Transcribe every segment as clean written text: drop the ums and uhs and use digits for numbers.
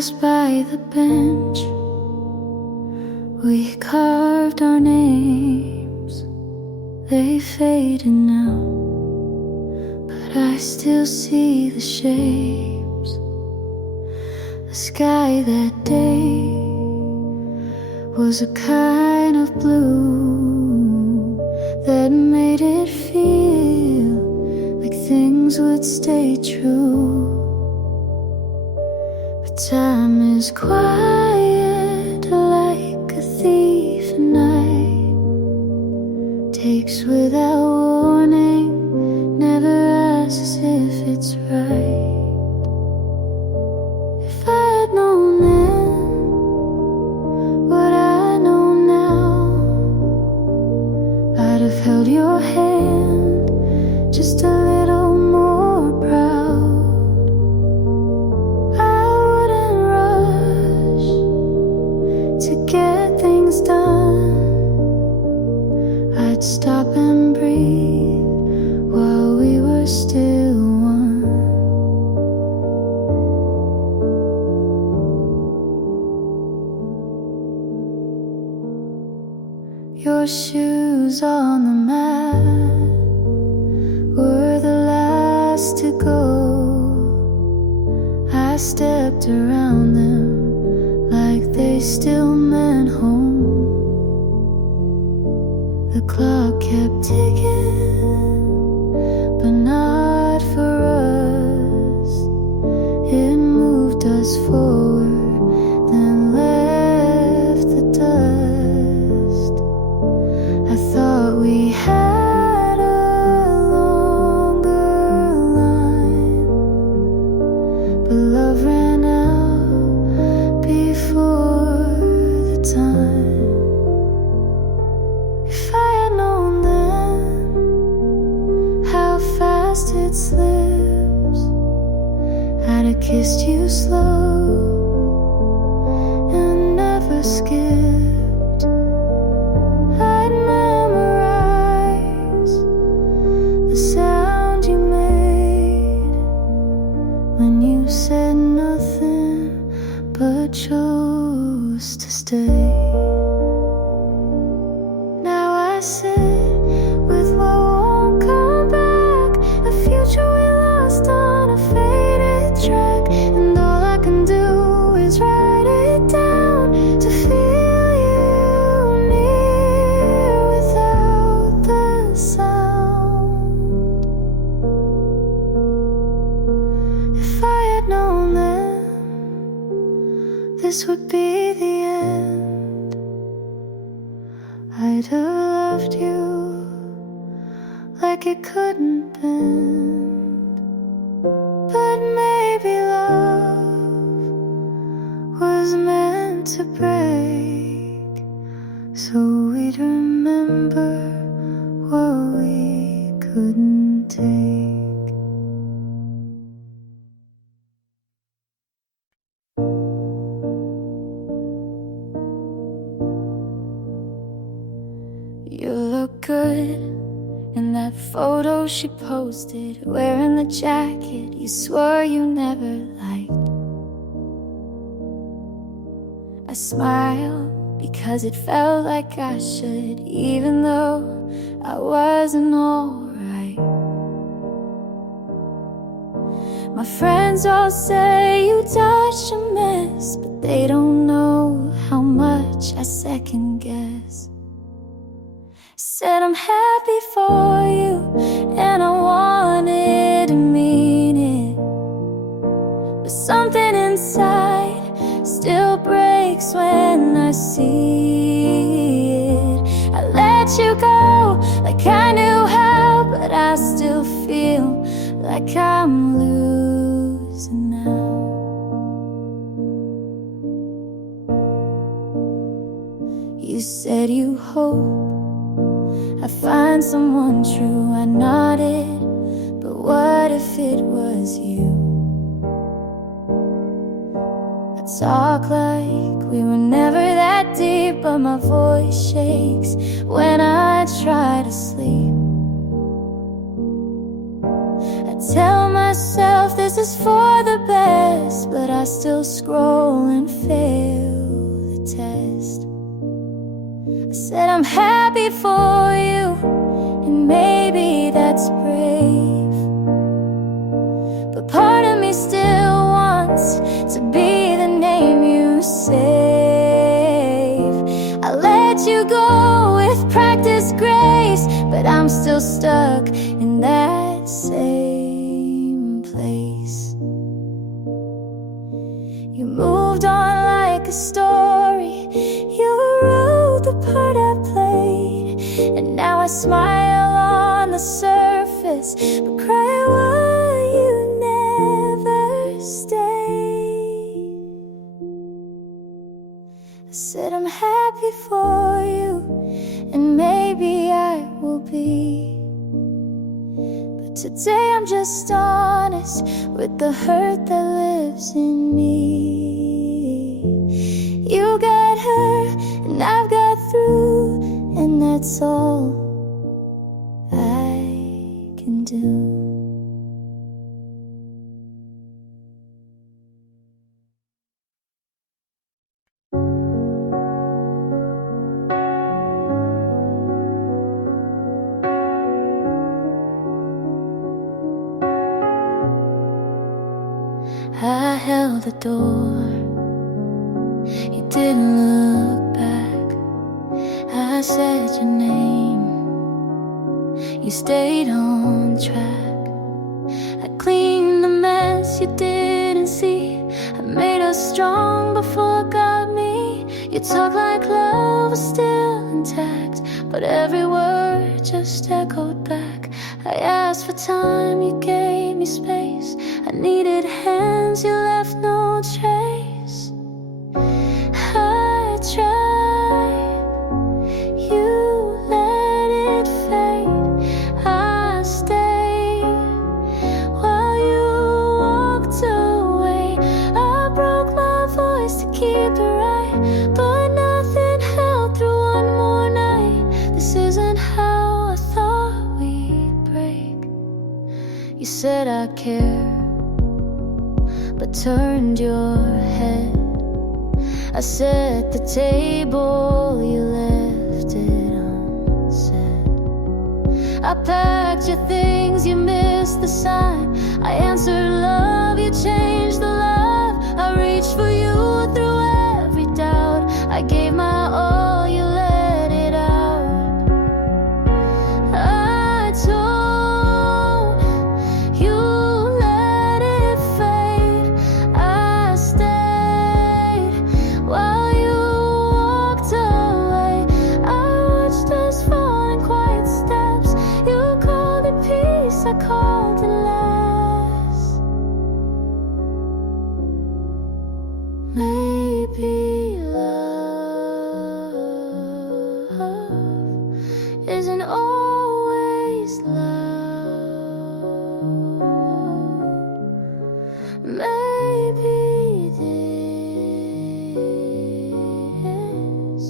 passed by the bench, we carved our names. They faded now, but I still see the shapes. The sky that day was a kind of blue that made it feel like things would stay true. But time is quiet like a thief at night, takes without warning, never asks if it's right. If I had known then what I know now, I'd have held your hand just a little more proud. I wouldn't rush to get things done. I'd stop and breathe while we were still one. Your shoes on the mat were the last to go. I stepped around them like they still meant home. The clock kept ticking, but not for us. It moved us forward, then left the dust. I thought we had a longer line, but love ran out before the time. If I had known then how fast it slips, I'd have kissed you slow and never skipped. I'd memorize the sound you made when you said nothing but chose to stay. Now I sit with what won't come back, a future we lost on a faded track, and all I can do is write it down to feel you near without the sound. If I had known then this would be the end, I'd have loved you like it couldn't bend. But maybe love was meant to break, so we'd remember what we couldn't take. You look good in that photo she posted, wearing the jacket you swore you never liked. I smile because it felt like I should, even though I wasn't alright. My friends all say you dodged a mess, but they don't know how much I second guess. Said I'm happy for you, and I wanted to mean it, but something inside still breaks when I see it. I let you go like I knew how, but I still feel like I'm losing now. You said you hope I find someone true. I nodded, but what if it was you? I talk like we were never that deep, but my voice shakes when I try to sleep. I tell myself this is for the best, but I still scroll and fail the test. I said I'm happy for you, and maybe that's brave, but part of me still wants to be the name you save. I let you go with practice grace, but I'm still stuck in that same place. You moved on like a story, you wrote the part I played, and now I smile on the surface, but cry why you never stayed. I said I'm happy for you, and maybe I will be, but today I'm just honest with the hurt that lives in me. You got her, and I've got through, and that's all I can do. I held the door, you didn't look back. I said your name, you stayed on track. I cleaned the mess you didn't see, I made us strong before it got me. You talk like love was still intact, but every word just echoed back. I asked for time, you gave me space. I needed hands, you left no trace. I tried, you let it fade. I stayed while you walked away. I broke my voice to keep it right, but nothing held through one more night. This isn't how I thought we'd break. You said I care, but turned your head. I set the table, you left it unsaid. I packed your things, you missed the sign. I answered love, you changed the love. I reached for you through every doubt. I gave my all, you let it out. I told you let it fade. I stayed while you walked away. I watched us fall in quiet steps. You called it peace, I called it less. Maybe love isn't always loud. Maybe this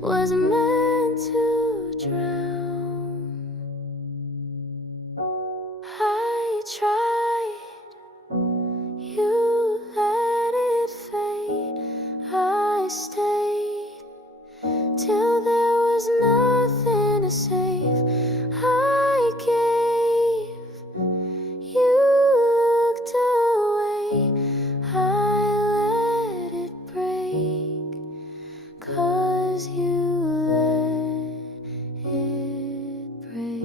was meant to drown. I tried, you let it fade. I stayed till there was nothing to save. I gave, you looked away. I let it break, 'cause you let it break.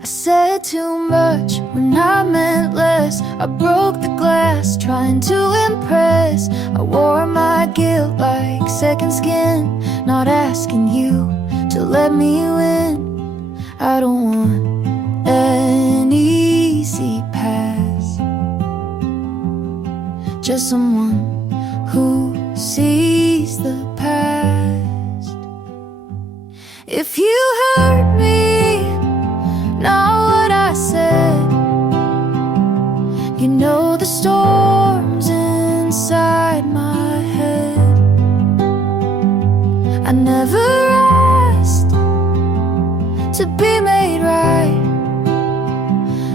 I said too much when I meant less. I broke the glass trying to impress. I wore my guilt like second skin, not asking you to let me win. I don't want an easy pass, just someone who sees erase the past. If you hurt me, not what I said, you know the storms inside my head. I never asked to be made right,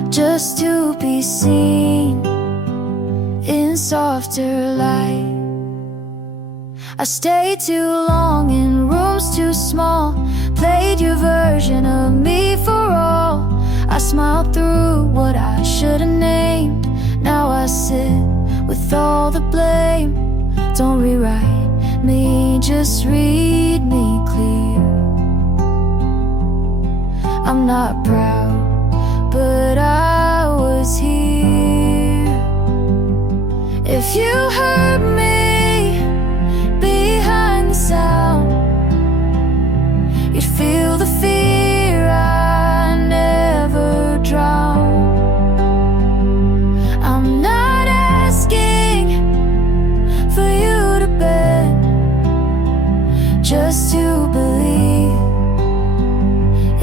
just to be seen in softer light. I stayed too long in rooms too small, played your version of me for all. I smiled through what I should've named. Now I sit with all the blame. Don't rewrite me, just read me clear. I'm not proud, but I was here. If you hurt me behind the sound, you'd feel the fear I never drowned. I'm not asking for you to bend, just to believe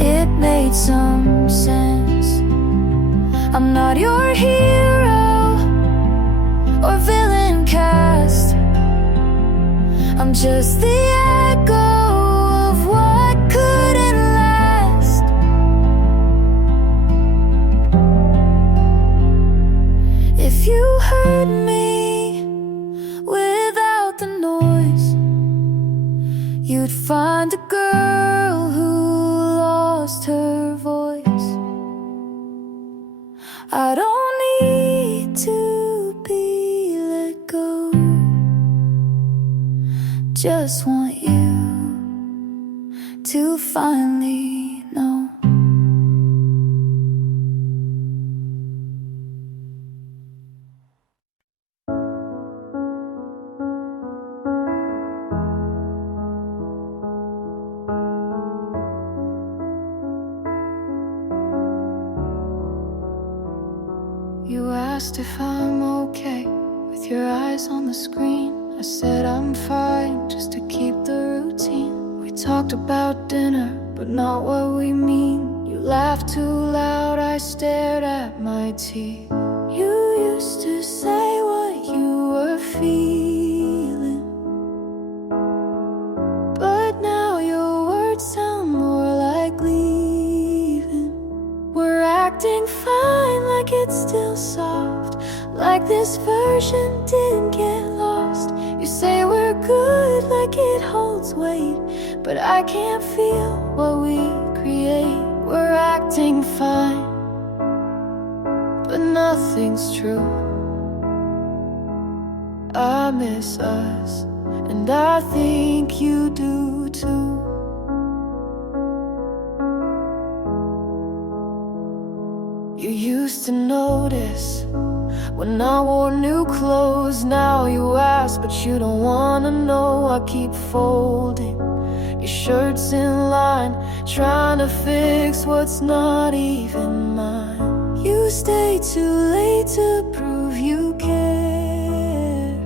it made some sense. I'm not your hero or villain cast, I'm just the echo of what couldn't last. If you heard me without the noise, you'd find a girl who lost her voice. I don't need to be let go, just want you to finally know. You asked if I'm okay with your eyes on the screen. I said I'm fine, just to keep the routine. We talked about dinner, but not what we mean. You laughed too loud, I stared at my tea. You used to say what you were feeling, but now your words sound more like leaving. We're acting fine, like it's still soft, like this version didn't get lost. You say we're good, like it holds weight, but I can't feel what we create. We're acting fine, but nothing's true. I miss us, and I think you do too. You used to notice when I wore new clothes. Now you ask, but you don't wanna know. I keep folding your shirts in line, trying to fix what's not even mine. You stay too late to prove you care,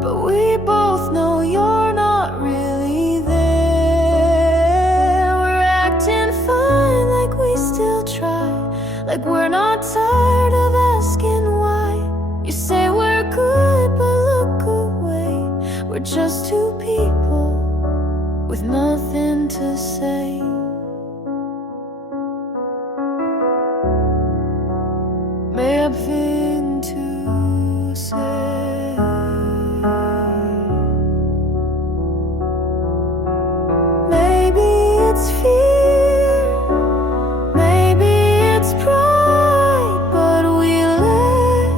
but we both know you're not really there. We're acting fine, like we still try, like we're not tired of asking why. You say we're good, but look away. We're just two people with nothing to say. May have been to say. Maybe it's fear, maybe it's pride, but we let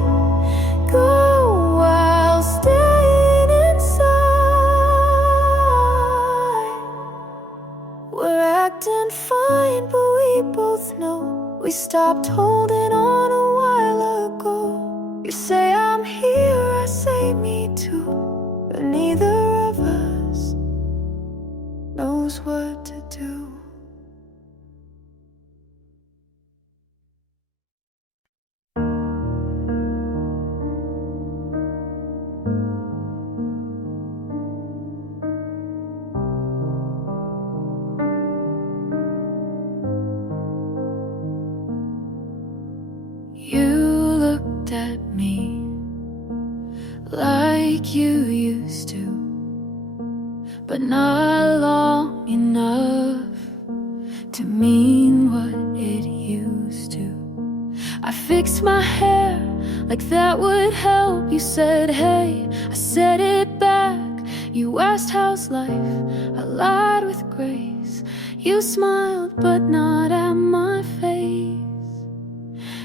go while staying inside. We're acting fine, but we both know we stopped holding on a while ago. You say I'm here, I say me too, but neither of us knows what to do. not long enough to mean what it used to. I fixed my hair like that would help. You said, hey, I said it back. You asked how's life, I lied with grace. You smiled but not at my face.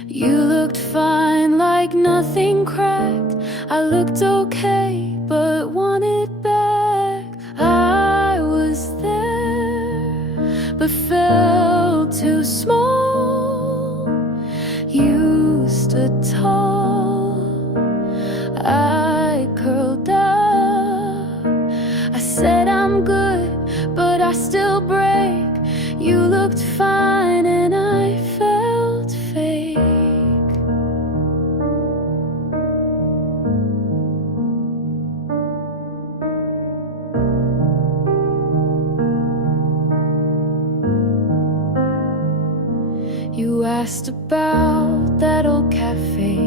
You looked fine like nothing cracked. I looked okay but wanted back. I was there but felt too small. You stood tall, I curled up. I said I'm good but I still break. You looked fine and I felt fake. You asked about that old cafe.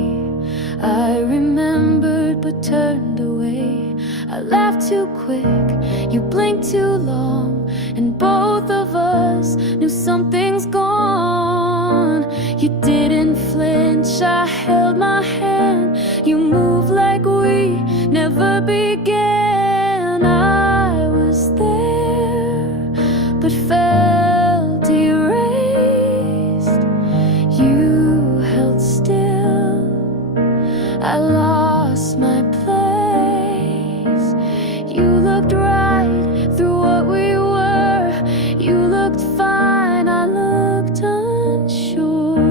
I remembered but turned away. I laughed too quick, you blinked too long, and both of us knew something's gone. You didn't flinch, I held my hand. You moved like we never began. I was there but felt erased. You held still, I lost my place. You looked right through what we were. You looked fine, I looked unsure.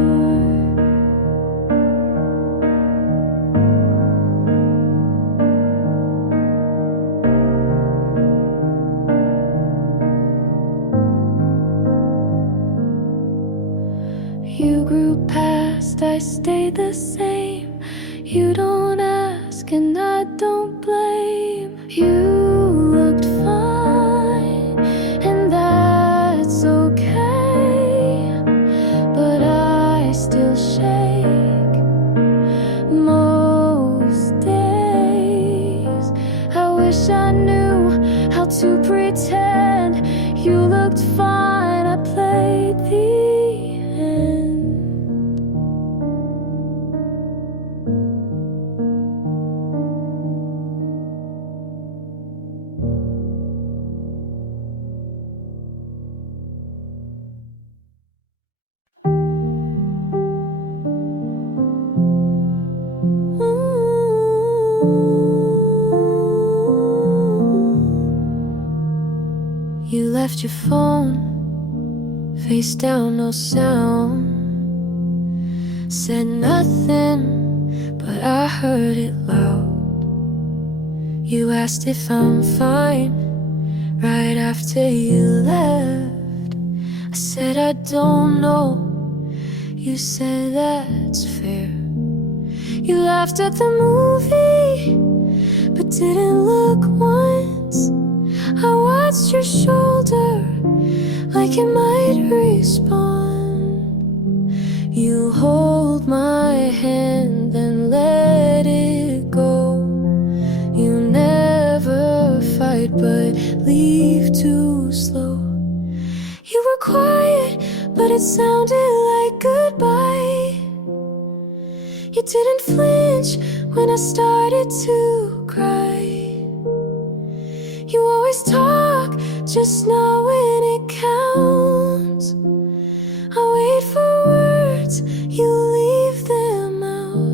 You grew past, I stayed the same. You don't ask and I don't blame. You looked fine and that's okay, but I still shake most days. I wish I knew how to pretend. You looked fine, I played the end. You left your phone face down, no sound. Said nothing, but I heard it loud. You asked if I'm fine right after you left. I said I don't know. You said that's fair. You laughed at the movie but didn't look once. I watched your shoulder like it might respond. You hold my hand and let it go. You never fight but leave too slow. You were quiet but it sounded like goodbye. You didn't flinch when I started to cry. You always talk, just not when it counts. I wait for words, you leave them out.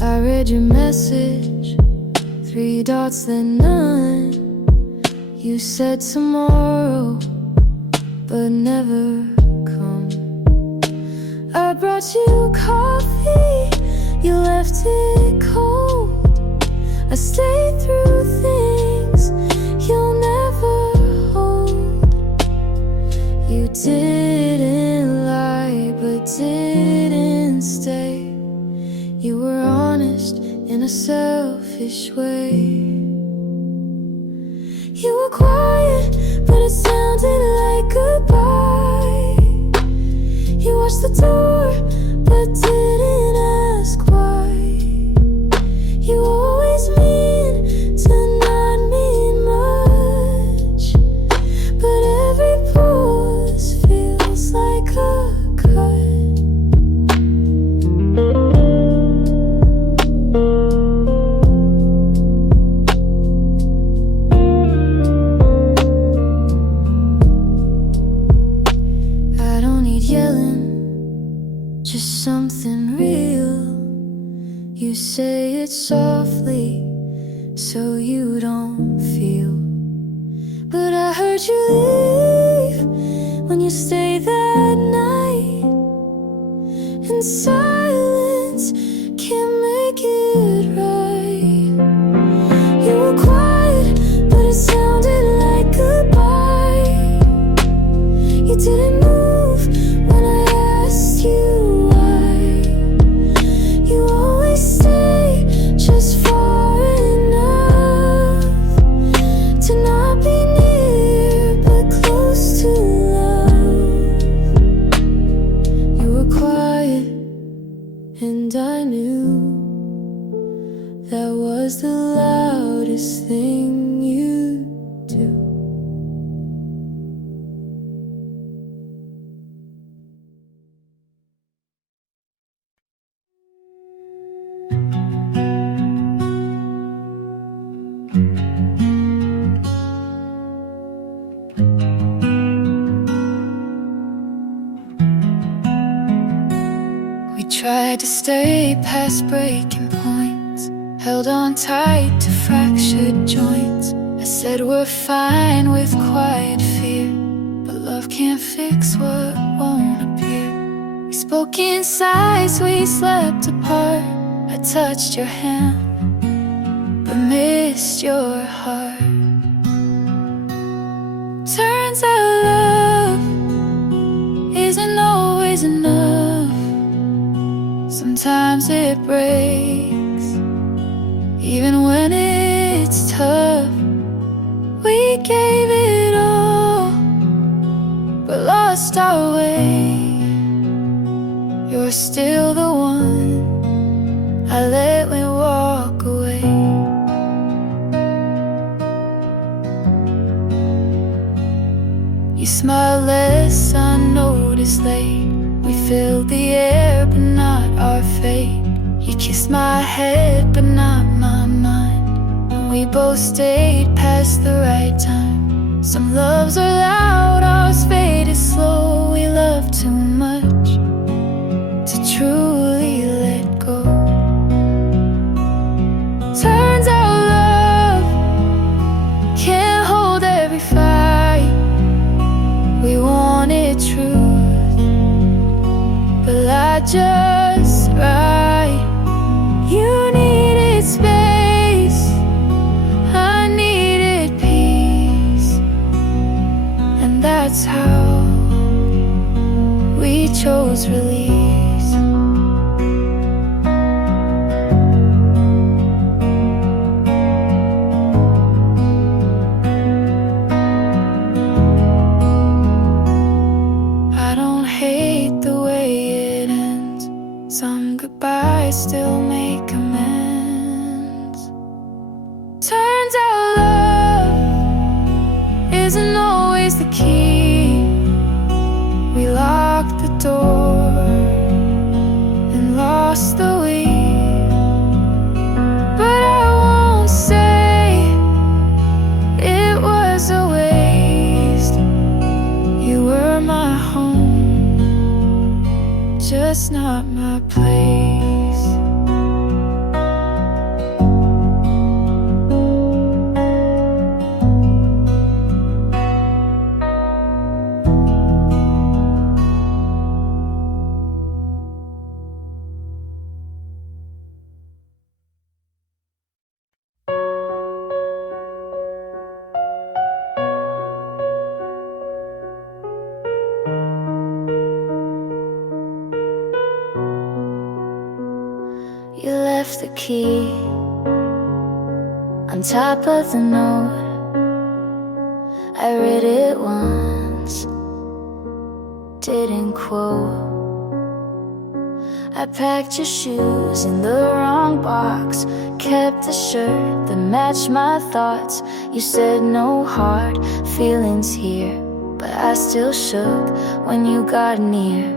I read your message, 3 dots then none. You said tomorrow, but never come. I brought you coffee, you left it cold. I stayed through things you'll never hold. You didn't lie, but didn't stay. You were honest in a selfish way. You were quiet, but it sounded like a just something real. You say it softly so you don't feel, but I heard you leave when you stay that night, and silence can't make it right. You were quiet, but it sounded like goodbye. You didn't move when I asked you why. You always stay just far enough to not be near, but close to love. You were quiet, and I knew that was the loudest thing you do. We tried to stay past breaking points, held on tight to fractured joints. I said we're fine with quiet fear, but love can't fix what won't appear. We spoke in sighs, we slept apart. I touched your hand, but missed your heart. Turns out love isn't always enough. Sometimes it breaks, even when it's tough. We gave it all, but lost our way. You're still the one I let me walk away. You smile less unnoticed late. We filled the air, but not our fate. You kissed my head, but not my mind. And we both stayed past the right time. Some loves are loud, ours faded slow. We love too much to truly let go. Turns out love can't hold every fight. We wanted truth, but lied just right. You needed space, I needed peace, and that's how we chose release. I don't hate the way it ends. Some goodbyes still make amends. Turns out love isn't always the key. We locked the door and lost the wheel. But I won't say it was a waste. You were my home, just not my place. You left the key on top of the note. I read it once, didn't quote. I packed your shoes in the wrong box, kept the shirt that matched my thoughts. You said no hard feelings here, but I still shook when you got near.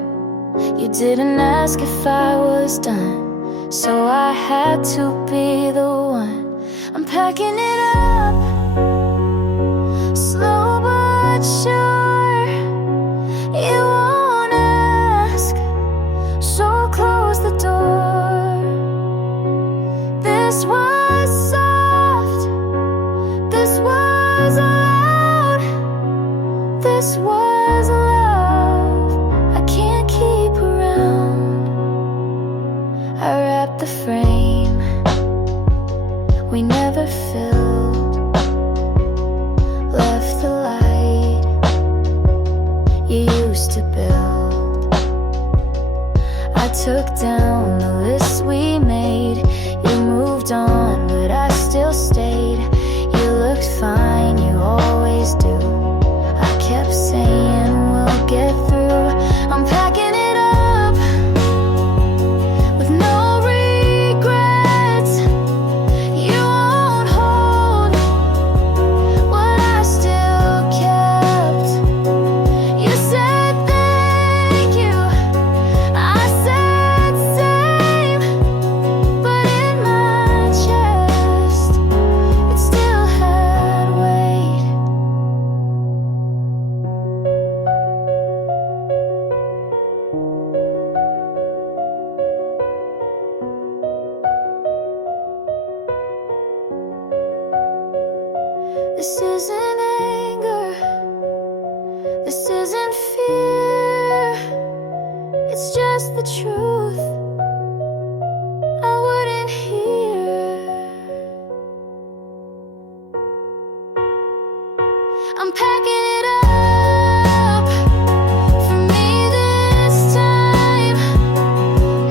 You didn't ask if I was done, so I had to be the one. I'm packing it up, slow but sure. You won't ask, so used to build. I took down the list we made. You moved on, but I still stayed. You looked fine, you always do. I kept saying we'll get through. I'm packing it up with no regrets. You won't hold what I still kept. You said thank you, I said same, but in my chest it still had weight. This isn't anger, this isn't fear, it's just the truth I wouldn't hear. I'm packing it up for me this time.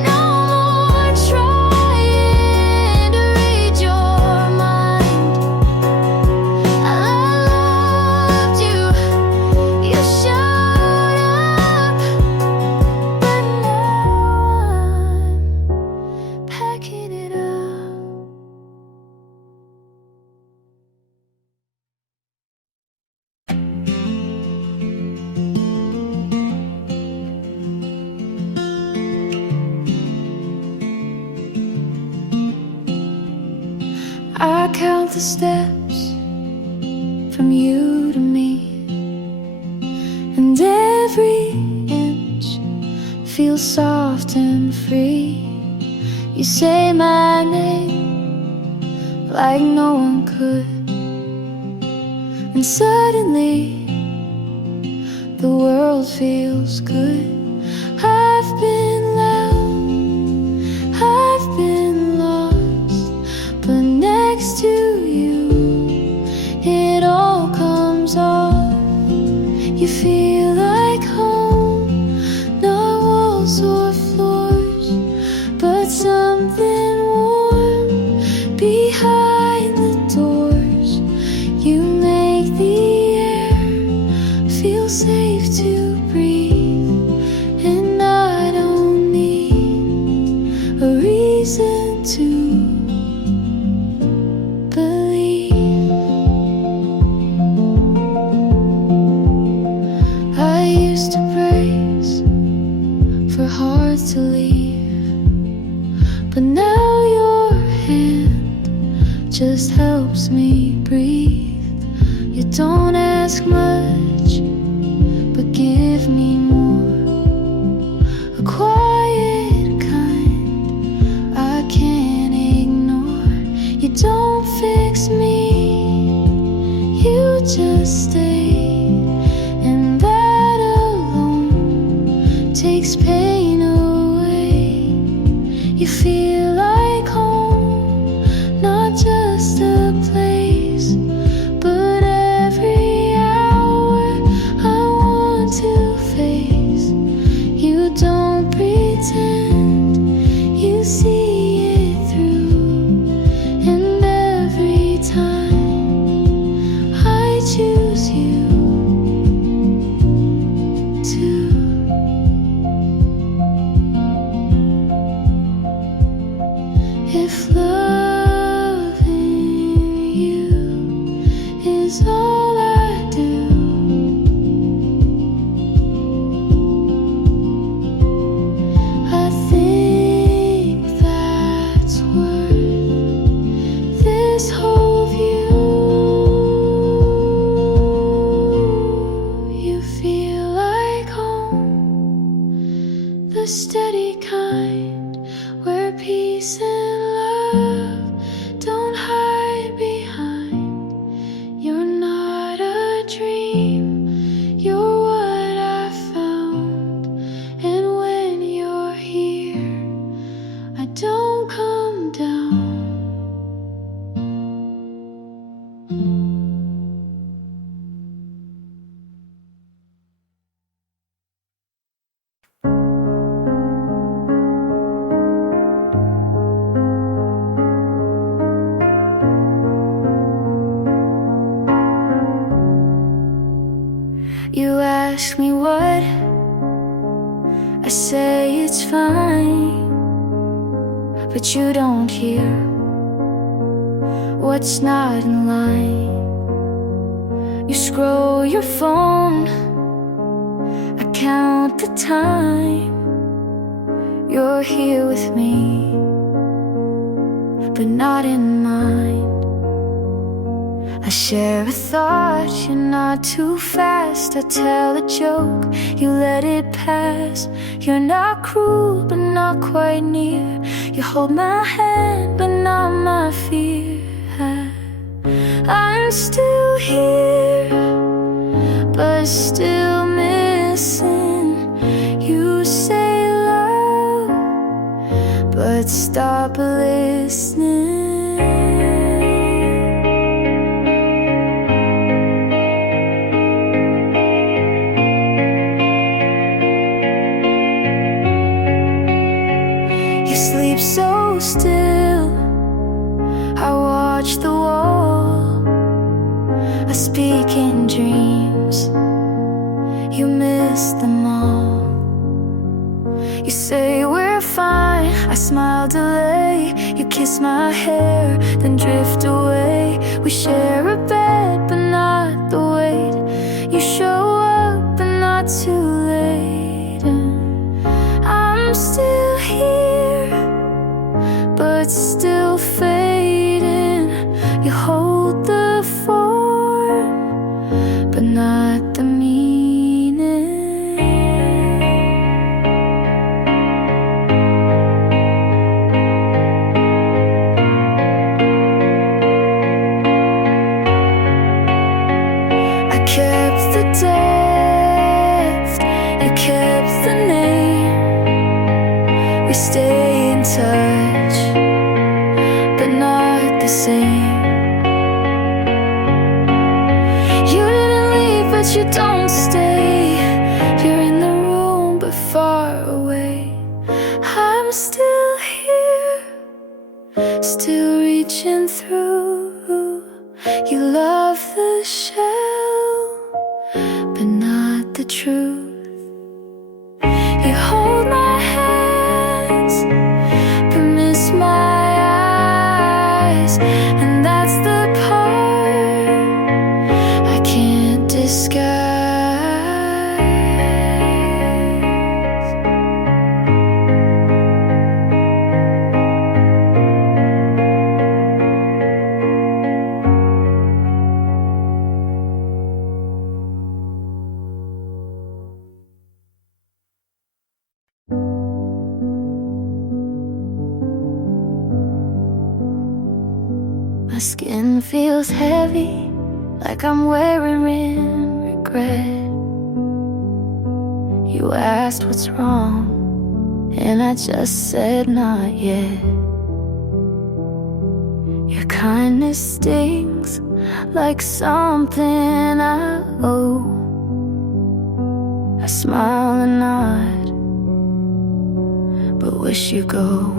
No more trying to read your mind. I loved you, you showed up, but now I'm packing it up. I count the steps from you to me, and every inch feels soft and free. You say my name like no one could, and suddenly the world feels good. I've been loud, I've been lost, but next to you it all comes off. You feel like home, not walls or floors, but something warm behind the doors. You make the air feel safe to breathe, and I don't need a reason to believe. I used to brace for hearts to leave, but now your hand just helps me breathe. You don't ask much, but give me more. A quiet kind I can't ignore. You don't fix me, you just stay, and that alone takes pain away. You feel like home, not just a place, but every hour I want to face. You don't pretend, you see it through, and every time I choose you too. If loving you is all I do, I think that's worth this whole view. You feel like home, the steady kind where peace and love don't hide behind. You're not a dream, you're what I found, and when you're here I don't come down. ask me what, I say it's fine, but you don't hear what's not in line. You scroll your phone, I count the time. You're here with me, but not in mind. I share a thought, you're not too fast. I tell a joke, you let it pass. You're not cruel, but not quite near. You hold my hand, but not my fear. I'm still here, but still missing. You say love, but stop listening. You sleep so still, I watch the wall. I speak in dreams, you miss them all. You say we're fine, I smile, delay. You kiss my hair, then drift away. We share a bed, but not the weight. You show up, but not too late. And I'm still here, but still fading. You hold the form, but not the meaning. I kept the depth, you kept the name. We stay in touch, but not the same. You didn't leave, but you don't stay. You're in the room, but far away. I'm still here, still reaching through. You love the shell, but not the truth. You hold my hands, but miss my eyes. And that's the part I can't disguise. My skin feels heavy, like I'm wearing regret. You asked what's wrong, and I just said not yet. Your kindness stings like something I owe. I smile and nod, but wish you go.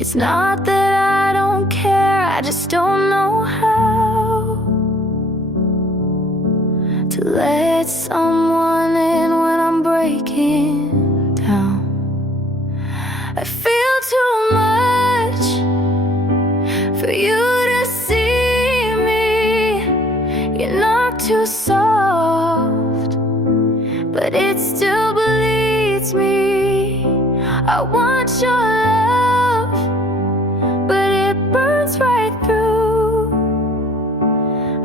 It's not that I don't care, I just don't know how to let someone in when I'm breaking down. I feel too much for you to see me. You're not too soft, but it still bleeds me. I want your love, but it burns right through.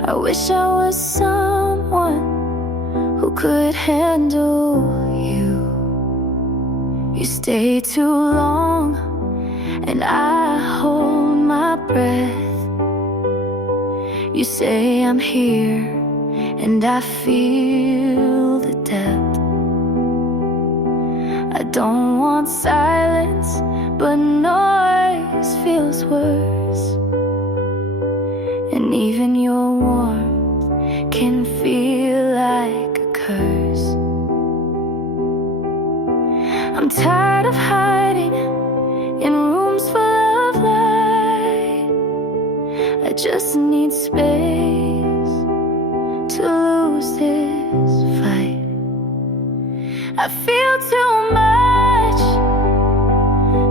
I wish I was someone who could handle you. You stay too long, and I hold my breath. You say I'm here, and I feel the depth. I don't want silence, but noise feels worse. And even your warmth can feel like a curse. I'm tired of hiding in rooms full of light. I just need space to I feel too much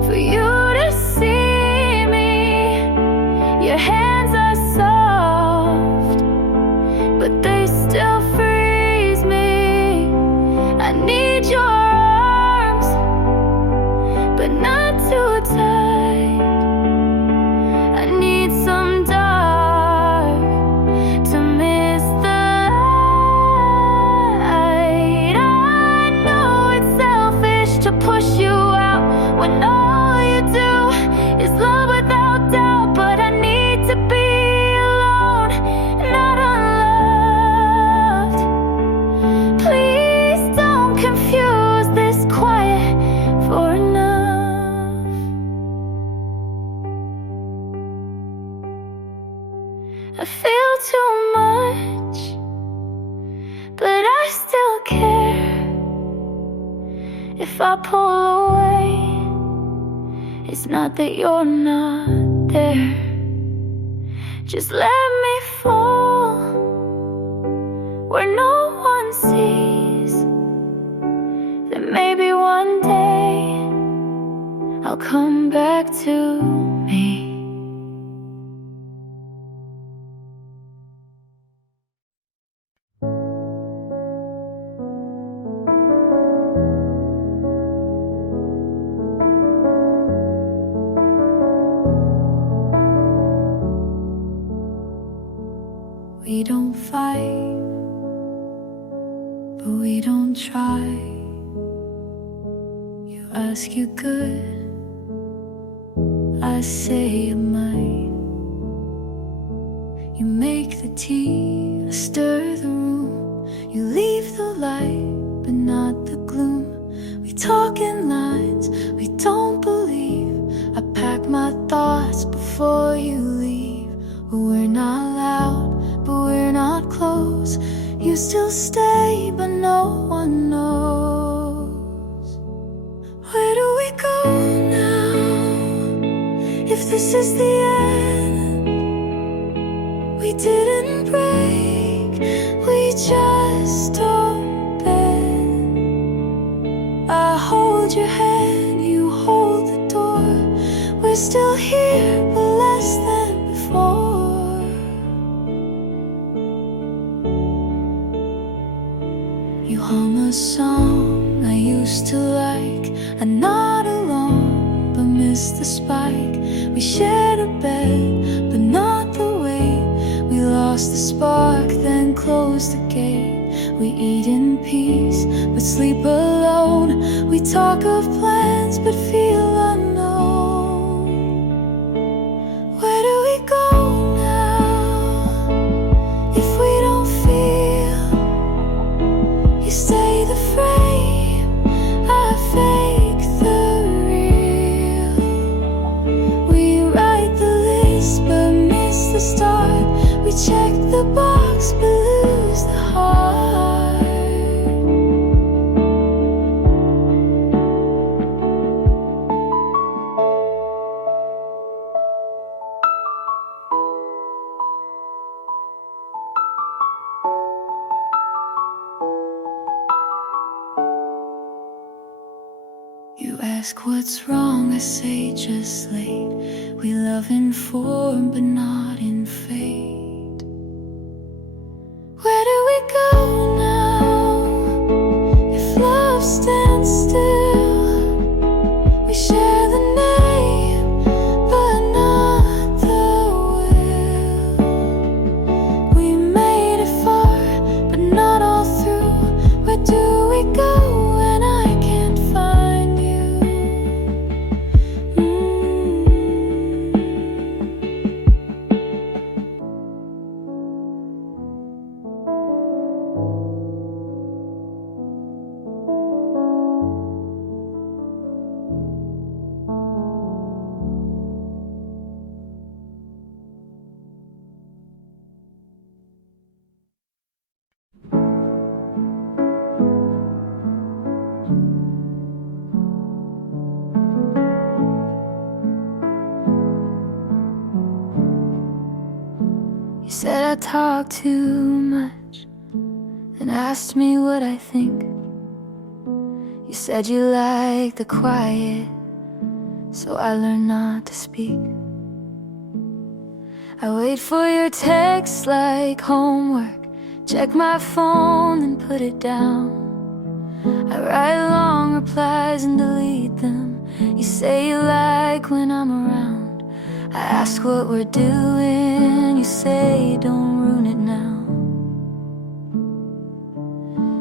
for you to see me. Your hands are soft, but they still freeze me. I need your arms, but not too tight. I need some dark to miss the light. I know it's selfish to push you out when all you do is love without doubt, but I need to be alone, not unloved. Please don't confuse this quiet for enough. I feel too much, but I still care. If I pull away, it's not that you're not there. Just let me fall where no one sees. Then maybe one day I'll come back to me. We don't fight, but we don't try. You ask you good, I say I might. You make the tea, I stir the room. You leave the light, but not the gloom. We talk in lines we don't believe. I pack my thoughts before you leave. We're not loud, but we're not close. You still stay, but no one knows. Where do we go now? If this is the end, we didn't break, we just don't bend. I hold your hand, you hold the door. We're still here, but less than before. You hum a song I used to like. I'm not alone, but miss the spike. We shared a bed, but not the weight. We lost the spark, then closed the gate. We eat in peace, but sleep alone. We talk of plans, but feel unknown. Where do we go now? If we don't feel, you stay the frame, I fake the real. We write the list, but miss the start. We check the box, but lose the heart. You ask what's wrong, I say just late. We love in form, but not in fate. Where do we go now? If love stands still, we share the name, but not the will. We made it far, but not all through. Where do we go when I can't find you? You said I talk too much, and asked me what I think. You said you liked the quiet, so I learned not to speak. I wait for your texts like homework, check my phone and put it down. I write long replies and delete them. You say you like when I'm around. I ask what we're doing, you say don't ruin it now.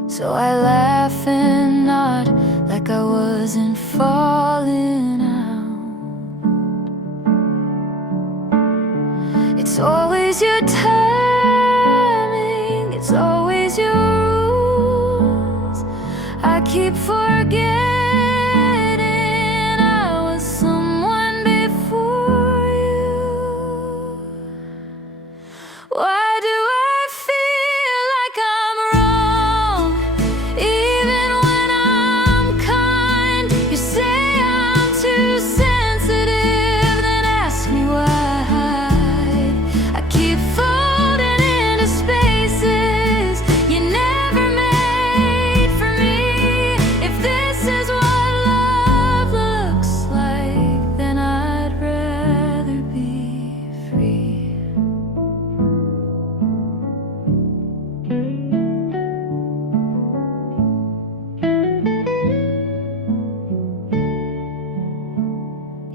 So I laugh and nod like I wasn't falling out. It's always your timing, it's always your rules. I keep forgetting I was someone before you. Why do I feel like I'm wrong, even when I'm kind? You say I'm too sensitive, then ask me why. I keep folding into spaces you never made for me. If this is what love looks like, then I'd rather be free.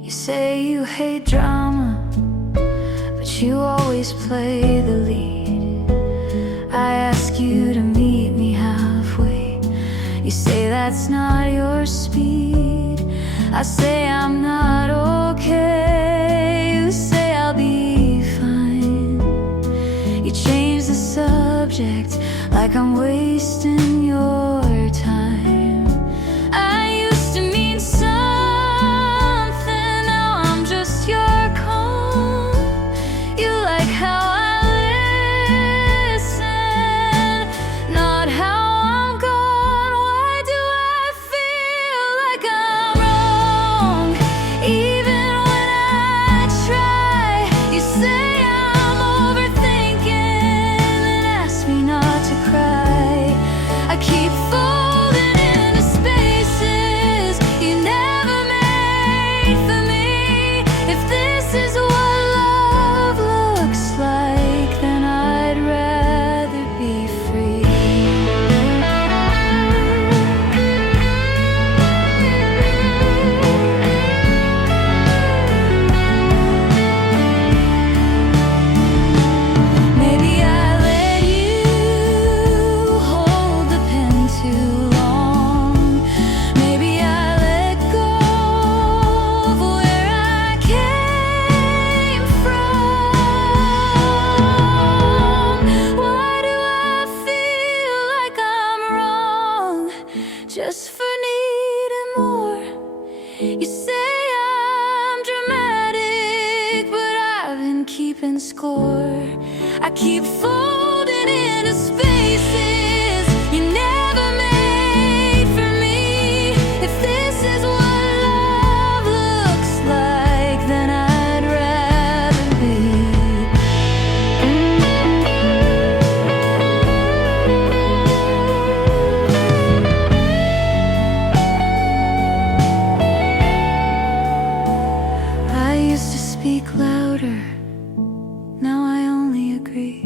You say you hate drama, but you always play the lead. I ask you to meet me halfway. You say that's not your speed. I say I'm not okay. You say I'll be fine. You change the subject like I'm wasting your time. I used to mean something, now I'm just your calm. You like how I listen, not how I'm gone. Why do I feel like I'm wrong, even when I try? You say I'm overthinking, then ask me not to cry. I keep folding into spaces you never made for me. If this is what love looks like, then I'd rather be free. Maybe I let you hold the pen too long. Maybe I let go of where I came from. Why do I feel like I'm wrong just for needing more? You say I'm dramatic, but I've been keeping score. I keep folding into spaces you never made for me. If this is what love looks like, then I'd rather be. I used to speak louder, now I only agree.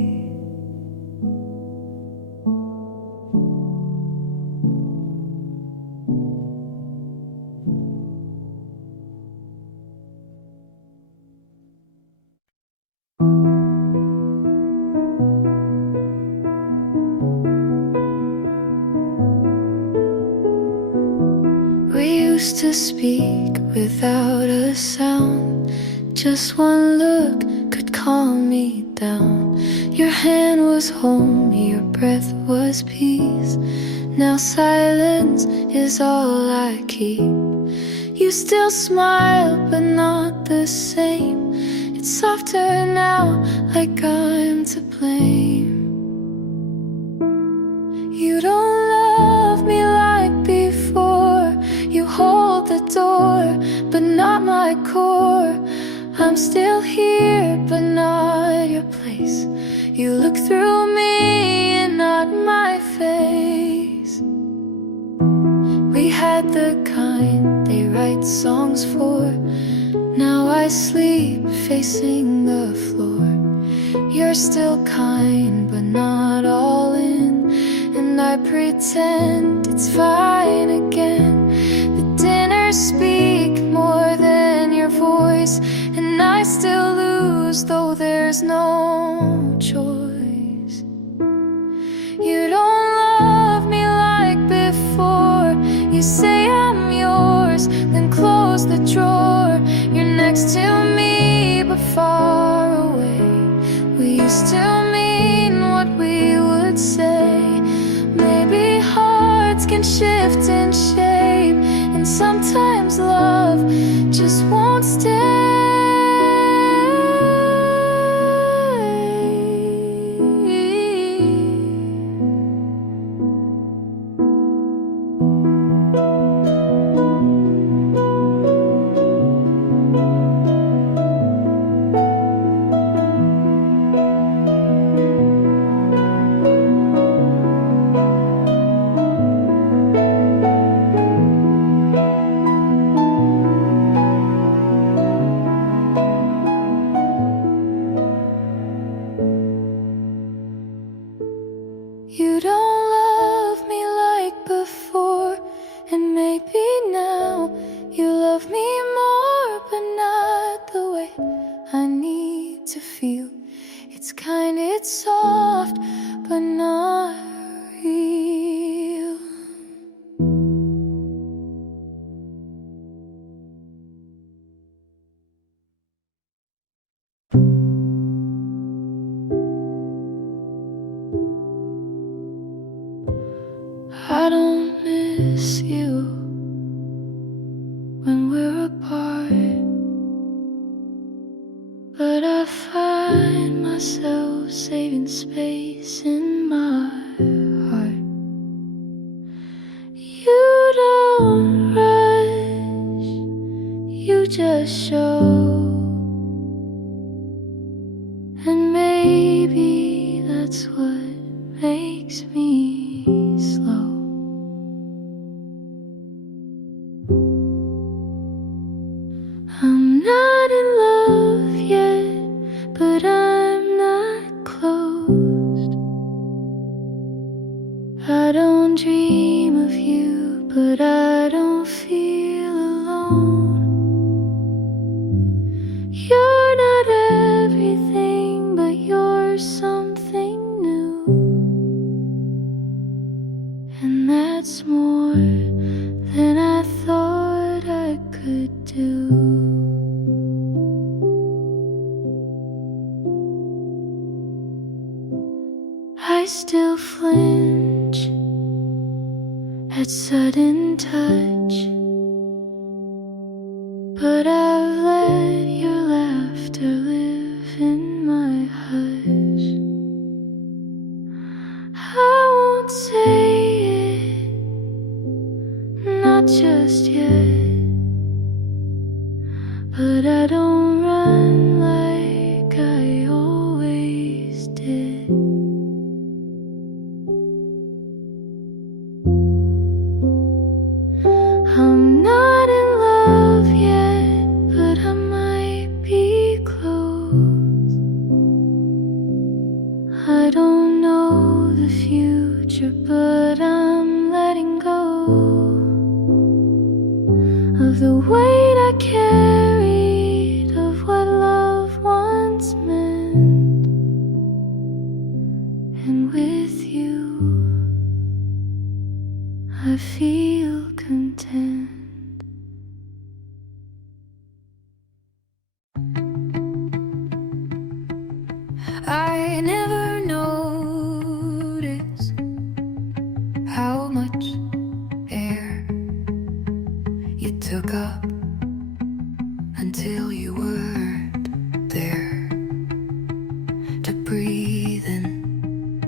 We used to speak without a sound. Just one look could calm me down. Your hand was home, your breath was peace. Now silence is all I keep. You still smile, but not the same. It's softer now, like I'm to blame. You don't love me like before. You hold the door, but not my core. I'm still here, but not your place. You look through me and not my face. We had said the kind they write songs for. Now I sleep facing the floor. You're still kind, but not all in, and I pretend it's fine again. The dinners speak more than your voice, and I still lose, though there's no choice. You don't love me like before. You say I'm yours, then close the drawer. You're next to me, but far away. We used to mean what we would say. Maybe hearts can shift in shape, and sometimes love just won't stay. You don't love me like before, and maybe now you love me more, but not the way I need to feel. It's kind, it's soft, but not real. I don't miss you when we're apart, but I find myself saving space in my heart. You don't rush, you just show, and maybe that's what makes me slow. I'm not in love yet, but I'm not closed. I don't dream of you, but I don't feel alone. You're not everything, but you're something new, and that's more than I thought I could do. I still flinch at sudden touch, but I've let your laughter live in my hush. I won't say it, not just yet, but I don't run like I always did. I'm not in love yet, but I might be close. I don't know the future, but I'm letting go of the weight I carried of what love once meant. And with you, I feel content. I never noticed how much air you took up until you weren't there to breathe in.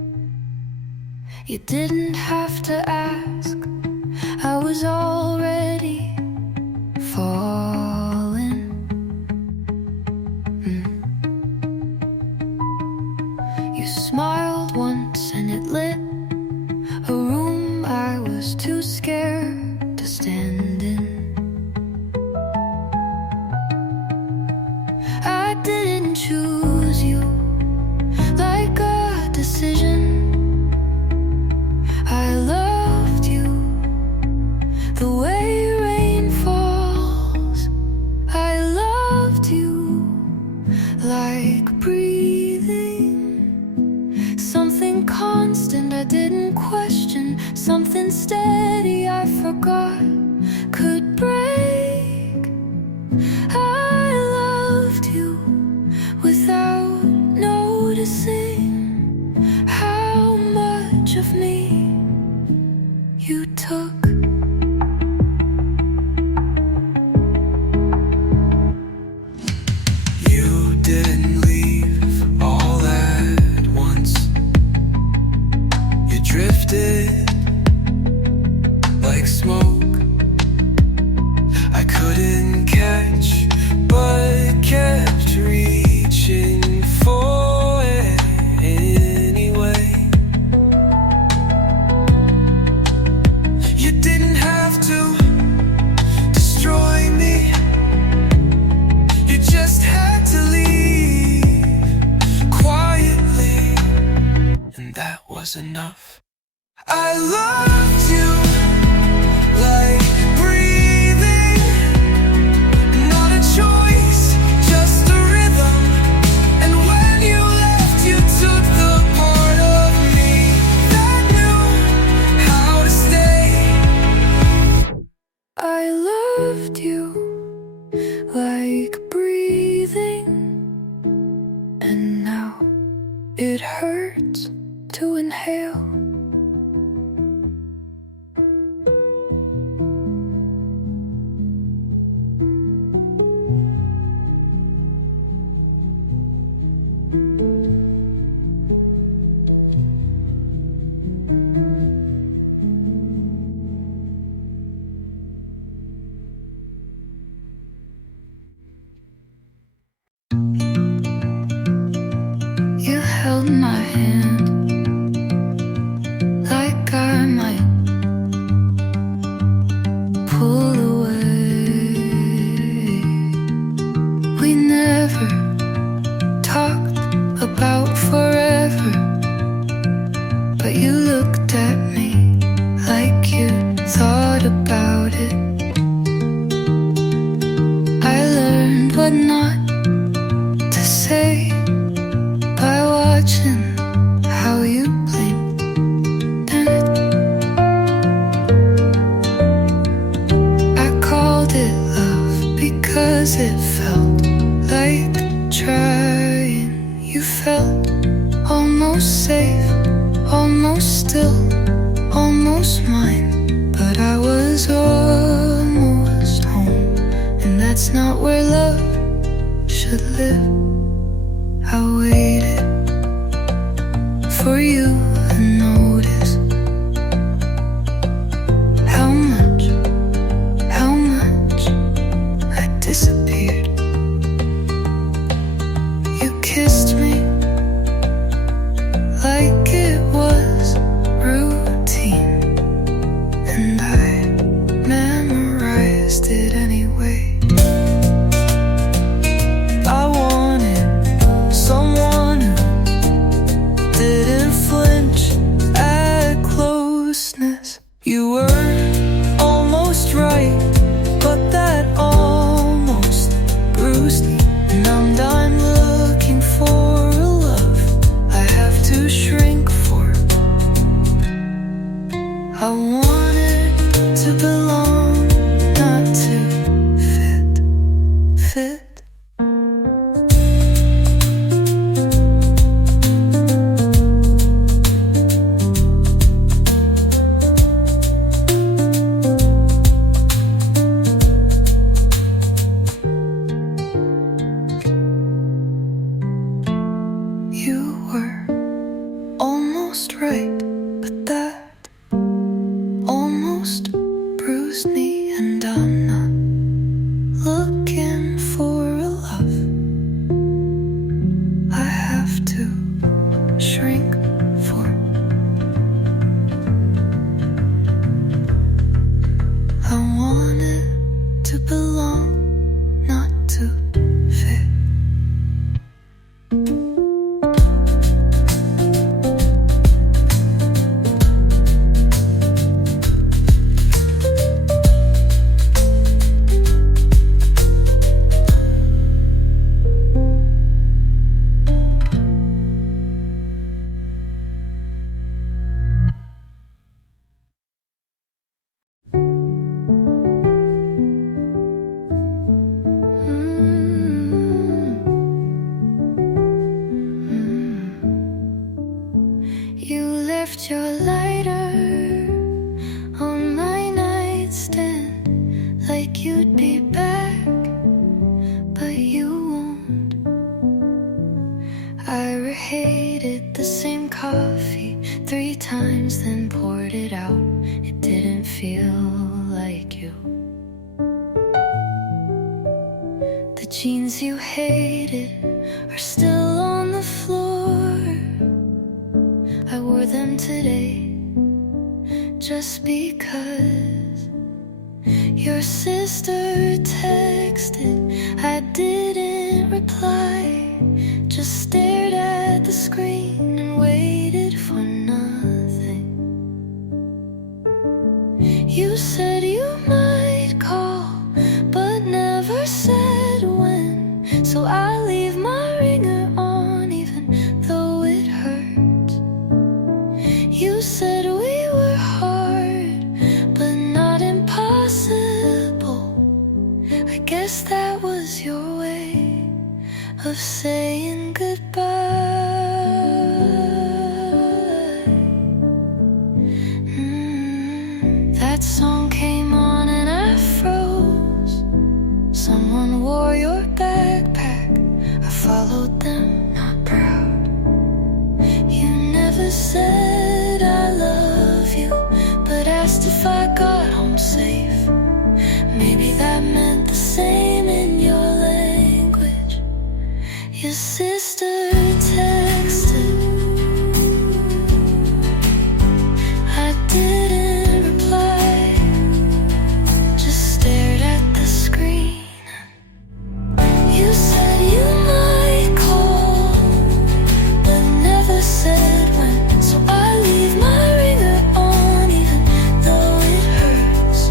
You didn't have to ask, I was already falling. You smiled once and it lit a room I was too scared to stand Something steady I forgot could break. I loved you without noticing how much of me you took. You didn't leave all at once. You drifted like smoke. I couldn't catch, but kept reaching for it anyway. You didn't have to destroy me. You just had to leave quietly, and that was enough. I loved you like breathing, not a choice, just a rhythm. And when you left, you took the part of me that knew how to stay. I loved you like breathing, and now it hurts to inhale. You held my hand like I might pull away. We never talked about forever, but you looked at me like you thought about it. I learned what not to say by watching how you blinked, and I called it love because it felt like trying. You felt almost safe, almost still, almost mine, but I was almost home, and that's not where love should live. I waited for you to notice how much I disappeared. You kissed me like it was routine, and I memorized it anyway. I wanted someone who didn't flinch at closeness. You were almost right, but that almost bruised me, and I'm done looking for a love I have to shrink for. I wanted to belong, not to fit. You were almost right, but that almost bruised jeans you hated are still on the floor. I wore them today just because your sister texted. I didn't reply, just stared at the screen and waited for nothing. You said you might call, but never said when. So I leave my ringer on even though it hurt. You said we were hard, but not impossible. I guess that was your way of saying goodbye. That song came on and I froze. Someone wore your backpack. I followed them, not proud. You never said I love you, but asked if I got home safe. Maybe that meant the same in your language. Your sister texted. I didn't reply, just stared at the screen. You said you might call, but never said when. So I leave my ringer on even though it hurts.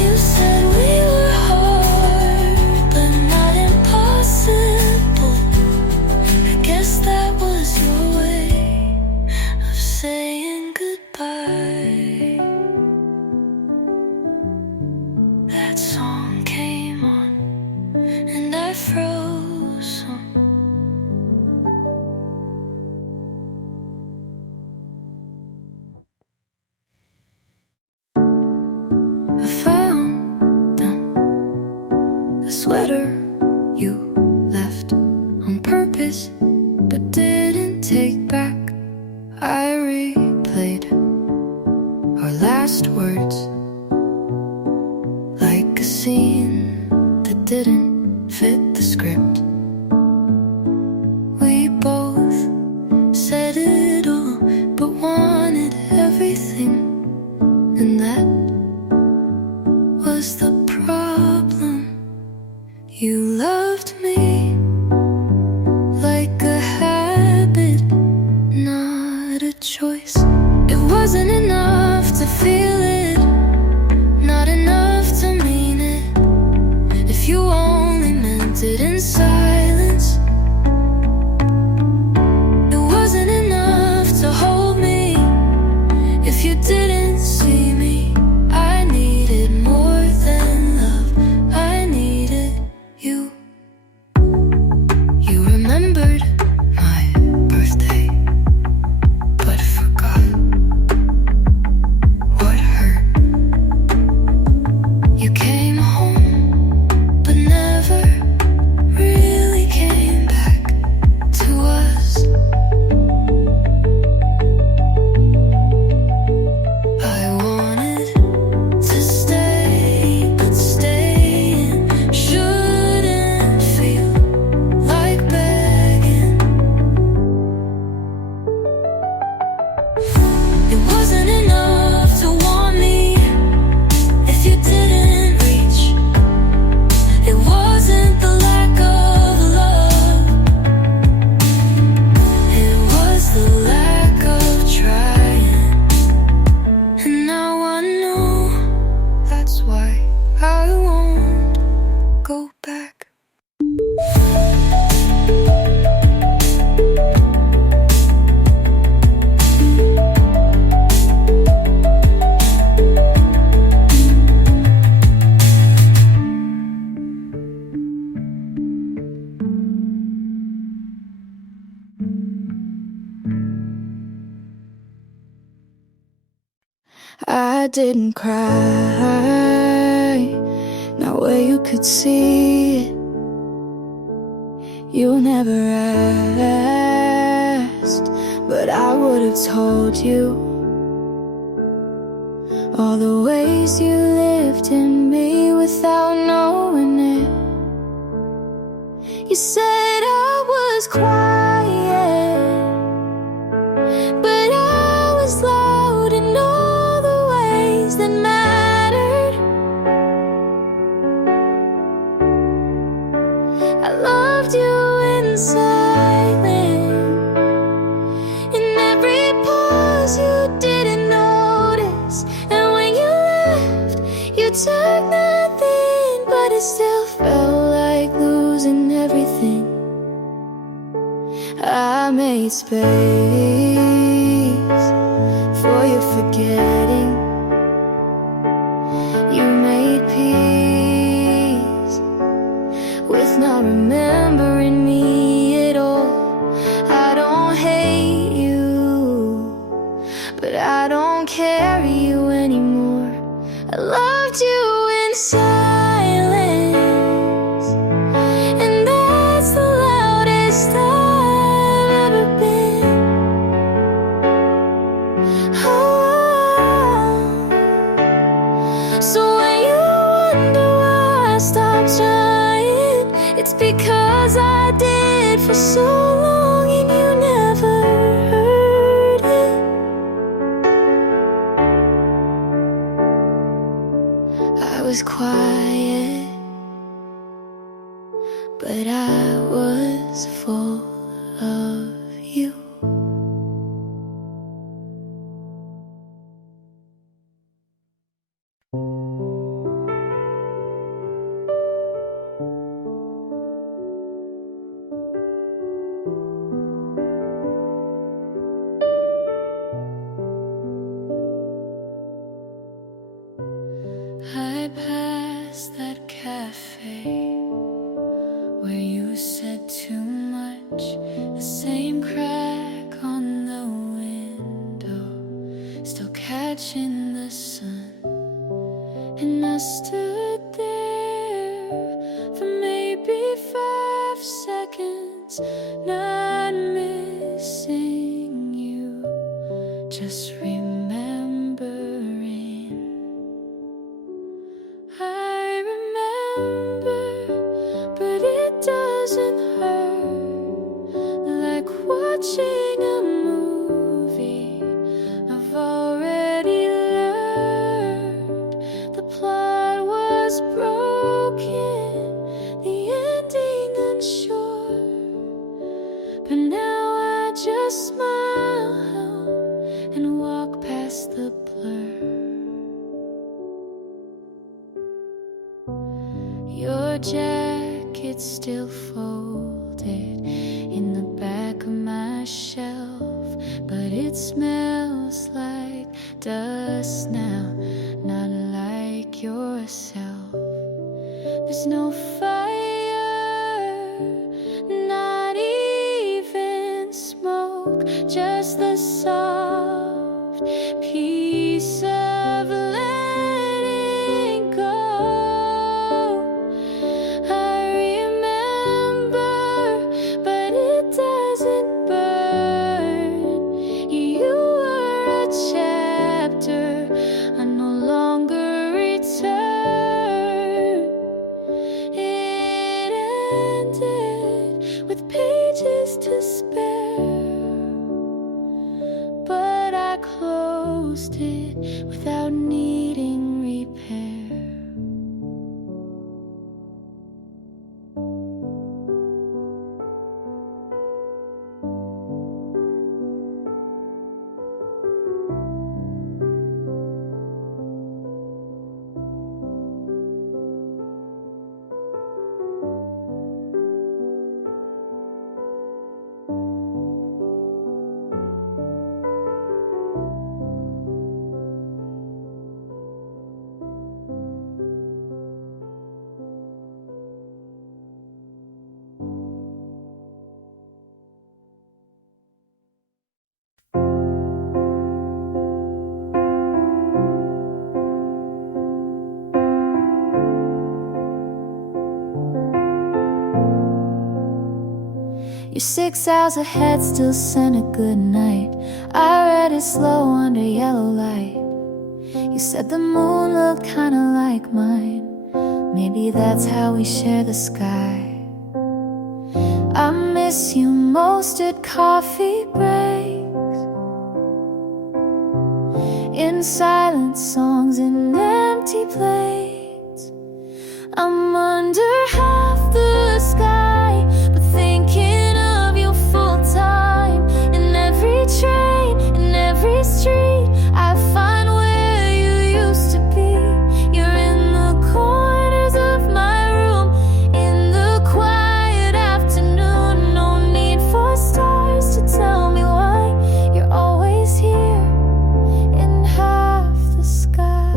You said we were hard, but not impossible. I guess that was your way of saying goodbye. That song came on and I froze. I found the sweater you left on purpose, but didn't take back. I replayed our last words like a scene that didn't fit the script. We both said it all, but wanted everything, and that was the problem. You loved me like a habit, not a choice. It wasn't enough to feel it, not enough to mean it. If you only meant it in silence, it wasn't enough to hold me. If you didn't see me, I needed more than love. I needed you. You remembered my birthday, but forgot what hurt. You came home, but never really came back to us. I wanted to stay, but staying shouldn't feel like begging. It wasn't enough to want me if you didn't reach. It wasn't the lack of love, it was the lack of trying. And now I know that's why I won't go back. I didn't cry, not where you could see it. You never asked, but I would have told you all the ways you lived in me without knowing it. You said I was quiet, but I was loud in all the ways that mattered. I loved you in silence, in every pause you didn't notice. And when you left, you took nothing, but it still felt like losing everything. I made space for your forgetting. You made peace with not remembering me at all. I don't hate you, but I don't carry you anymore. I loved you in silence, and that's the loudest I've ever been. Oh, so when you wonder why I stopped trying, it's because I did for so long and you never heard it. I was quiet, but I was full of you. I passed that cafe where you said too much, the same crack on the window, still catching the sun. And I stood there for maybe 5 seconds, not missing you, just remembering. I remember, but it doesn't hurt like watching a movie. I've already learned the plot was broken, the ending unsure, but now I just smile and walk past the blur. Your jacket's still folded in the back of my shelf, but it smells like dust now, not like yourself. There's no fire, not even smoke, just the soft peace of letting go. I remember, but it doesn't burn. You were a chapter I no longer return. It ended with pages to spare, but I closed it without needing repair. You're 6 hours ahead, still sent a good night. I read it slow under yellow light. You said the moon looked kinda like mine. Maybe that's how we share the sky. I miss you most at coffee breaks, in silent songs and empty plates. I'm under half the sky, but thinking of you full time. In every train, in every street, I find where you used to be. You're in the corners of my room, in the quiet afternoon. No need for stars to tell me why you're always here in half the sky.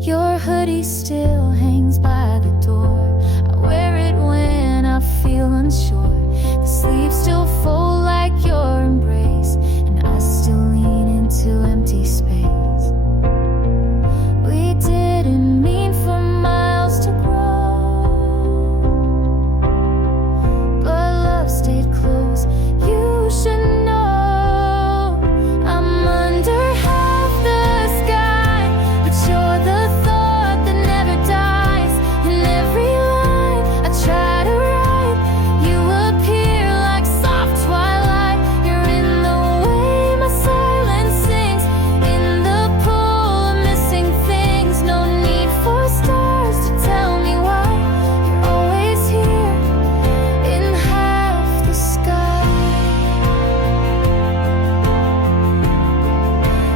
Your hoodie still hangs by the door. I wear it when I feel unsure. The sleeves still fold like your embrace, and I still lean into empty space. We didn't mean for miles to grow, but love stayed close. You should know I'm under half the sky, but you're the thought that never dies. In every line I try to write, you appear like soft twilight. You're in the way my silence sings, in the pull of missing things. No need for stars to tell me why you're always here in half the sky.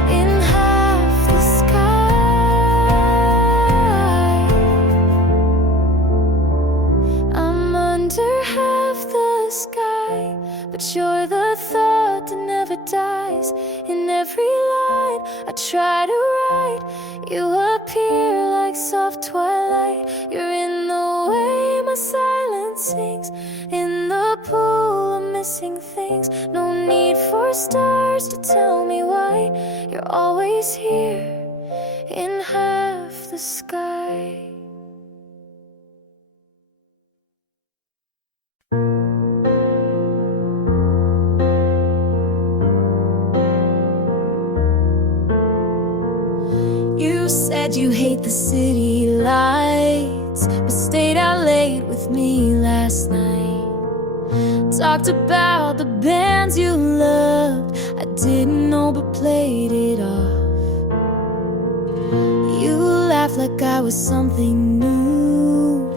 In half the sky. I'm under half the sky, but you're the thought that never dies. In every line I try to write, you appear like soft twilight. You're in the way my silence sings, in the pool of missing things. No need for stars to tell me why you're always here in half the sky. You said you hate the city lights, but stayed out late with me last night. Talked about the bands you loved, I didn't know but played it off. You laughed like I was something new.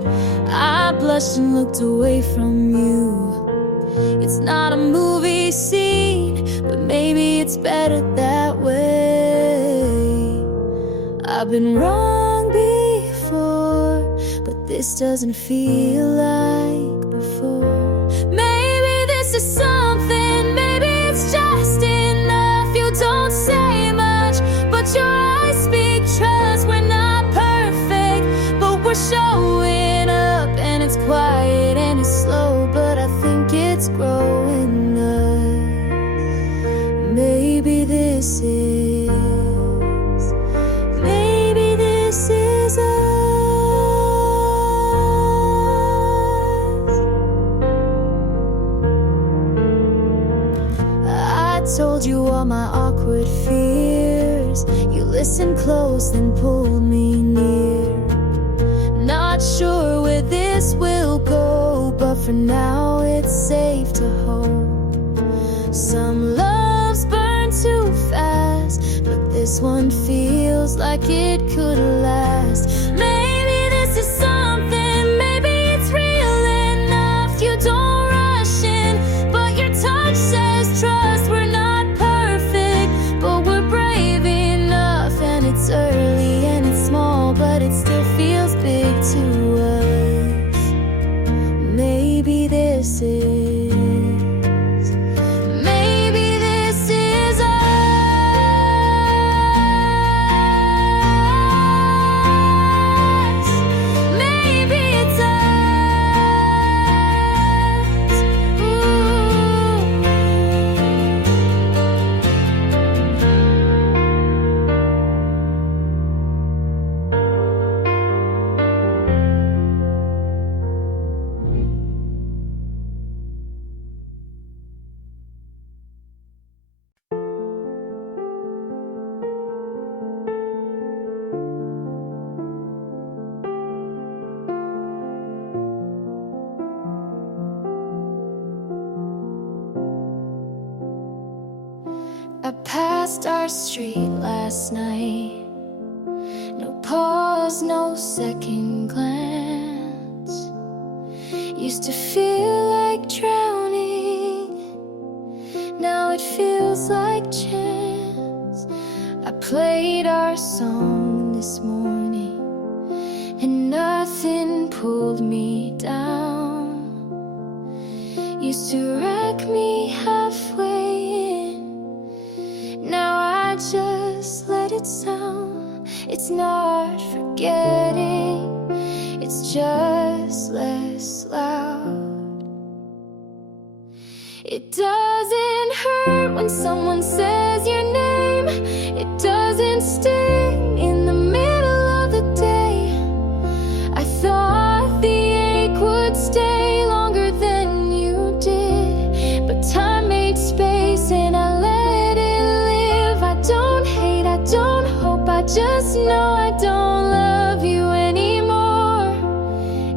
I blushed and looked away from you. It's not a movie scene, but maybe it's better that way. I've been wrong before, but this doesn't feel like before. Maybe this is something, maybe it's just enough. You don't say much, but your eyes speak trust. We're not perfect, but we're showing up. And it's quiet and it's slow, but I think it's growing us. Maybe this is, maybe this is us. I told you all my awkward fears. You listened close, then pulled me near. Not sure where this will go, but for now it's safe to hope. Some loves burn too fast, but this one feels like it could last. Maybe this is something, maybe it's real enough. You don't rush in, but your touch says trust. We're not perfect, but we're brave enough. And it's early and it's small, but it still feels big to us. Maybe this is, maybe this is us. I passed our street last night. No pause, no second glance. Used to feel like drowning, now it feels like chance. I played our song this morning, and nothing pulled me down. Used to wreck me halfway in, now I just let it sound. It's not forgetting, it's just less loud. It doesn't hurt when someone says your name. It doesn't sting in the middle of the day. I thought the ache would stay longer than you did, but time made space and I let it live. I don't hate, I don't hope, I just know I don't love you anymore.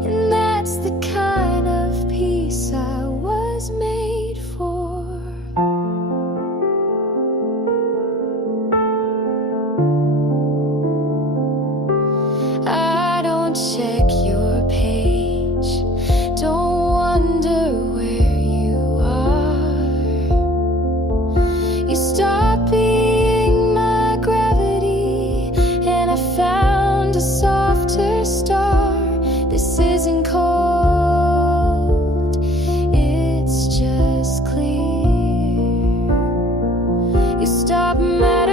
And that's the kind of peace I was made for. I don't check your page, don't wonder where you are. You stopped being my gravity, and I found a softer star. This isn't cold, it's just clear. You stopped mattering,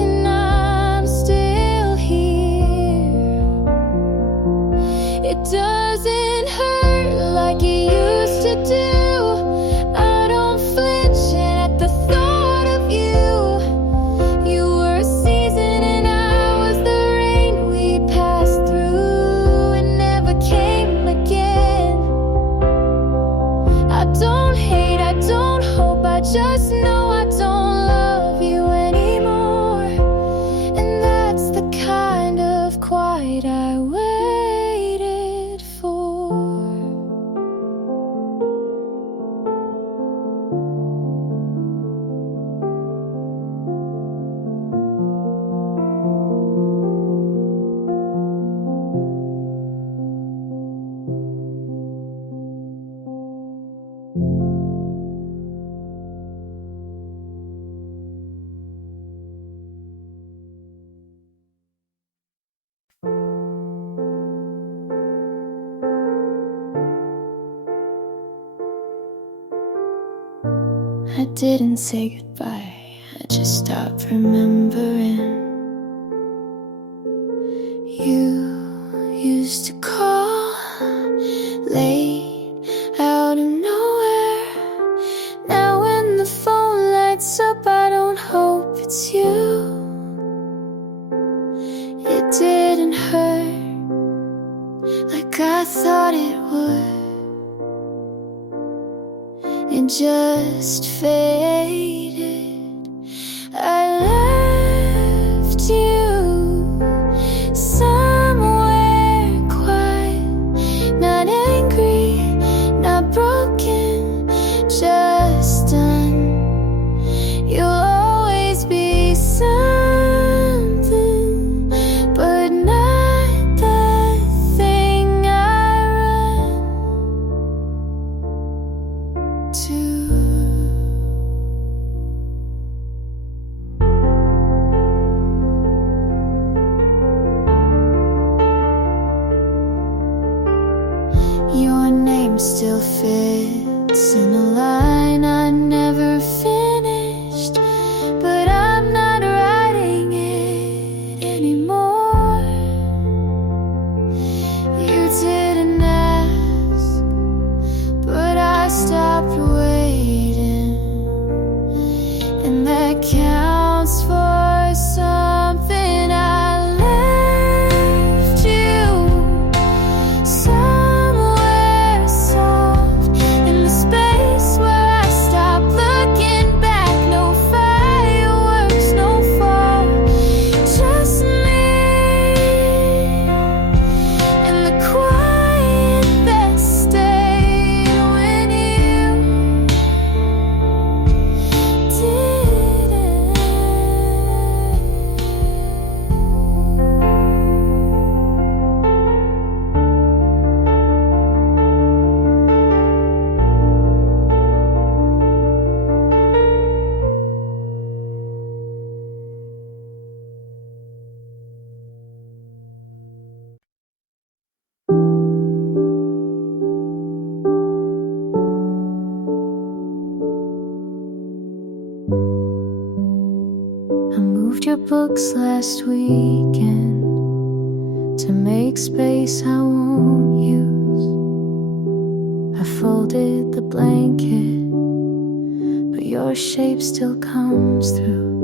and I'm still here. It doesn't hurt like it used to do. I don't flinch at the thought of you. You were a season and I was the rain we passed through and never came again. I don't hate, I don't hope, I just know I don't love you anymore. And that's the kind of quiet I waited for. I didn't say goodbye, I just stopped remembering. You used to call late out of nowhere. Now when the phone lights up, I don't hope it's you. It didn't hurt like I thought it would. It just faded. I left you somewhere quiet, not angry, not broken, just done. You'll always be something, but not the thing I run to. I moved your books last weekend to make space I won't use. I folded the blanket, but your shape still comes through.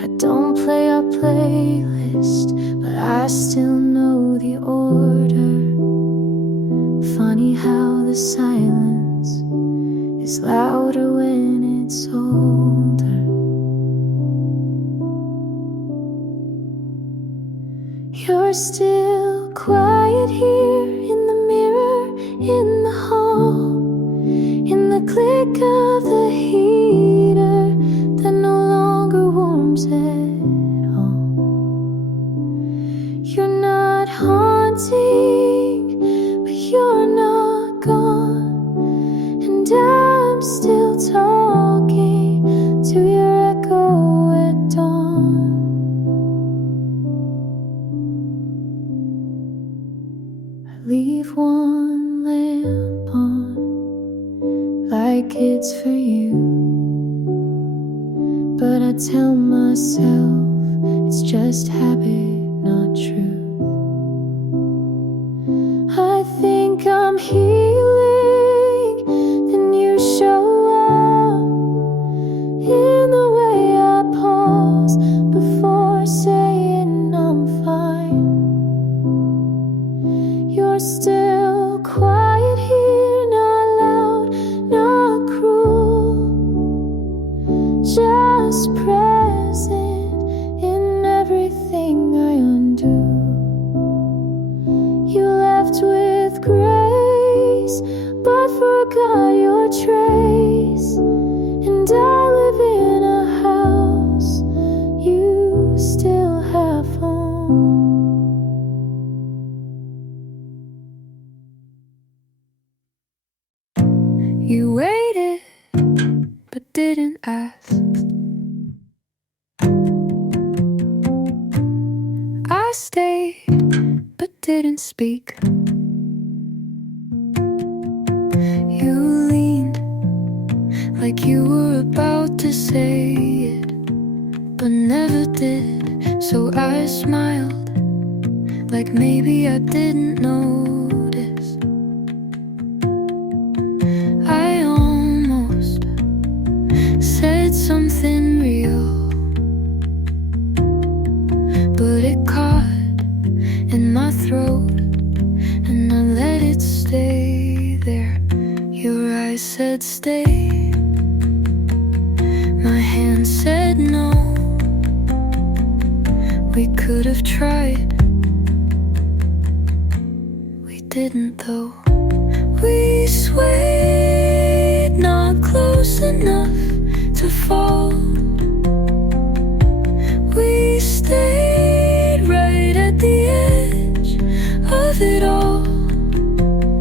I don't play our playlist, but I still know the order. Funny how the silence is louder when it's older. You're still quiet here in the mirror, in the hall, in the click of the heater that no longer warms at all. You're not haunting, but you're not gone, and I'm still talking to your echo at dawn. I leave one lamp on, like it's for you, but I tell myself it's just habit, not truth. I think I'm healing, then you show up in the way I pause before saying I'm fine. You're still quiet here, not loud, not cruel, just present in everything I undo. You left with grace, but forgot your trace, and I live in a house you still have home. You waited, but didn't ask. I stayed, but didn't speak. You leaned like you were about to say it, but never did. So I smiled, like maybe I didn't notice. I almost said something real, but it caught in my throat, and I let it stay there. Your eyes said stay, my hand said no. We could have tried, we didn't though. We swayed, not close enough to fall. We stayed right at the edge of it all,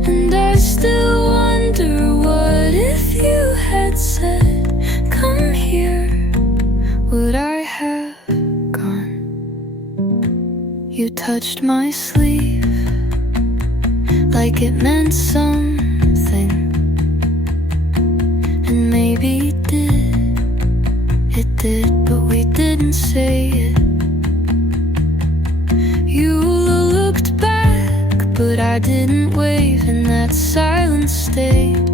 and I still wonder, what if you had said, come here, would I have gone? You touched my sleeve like it meant something, and maybe it did, but we didn't say it. You looked back, but I didn't wave, and that silence stayed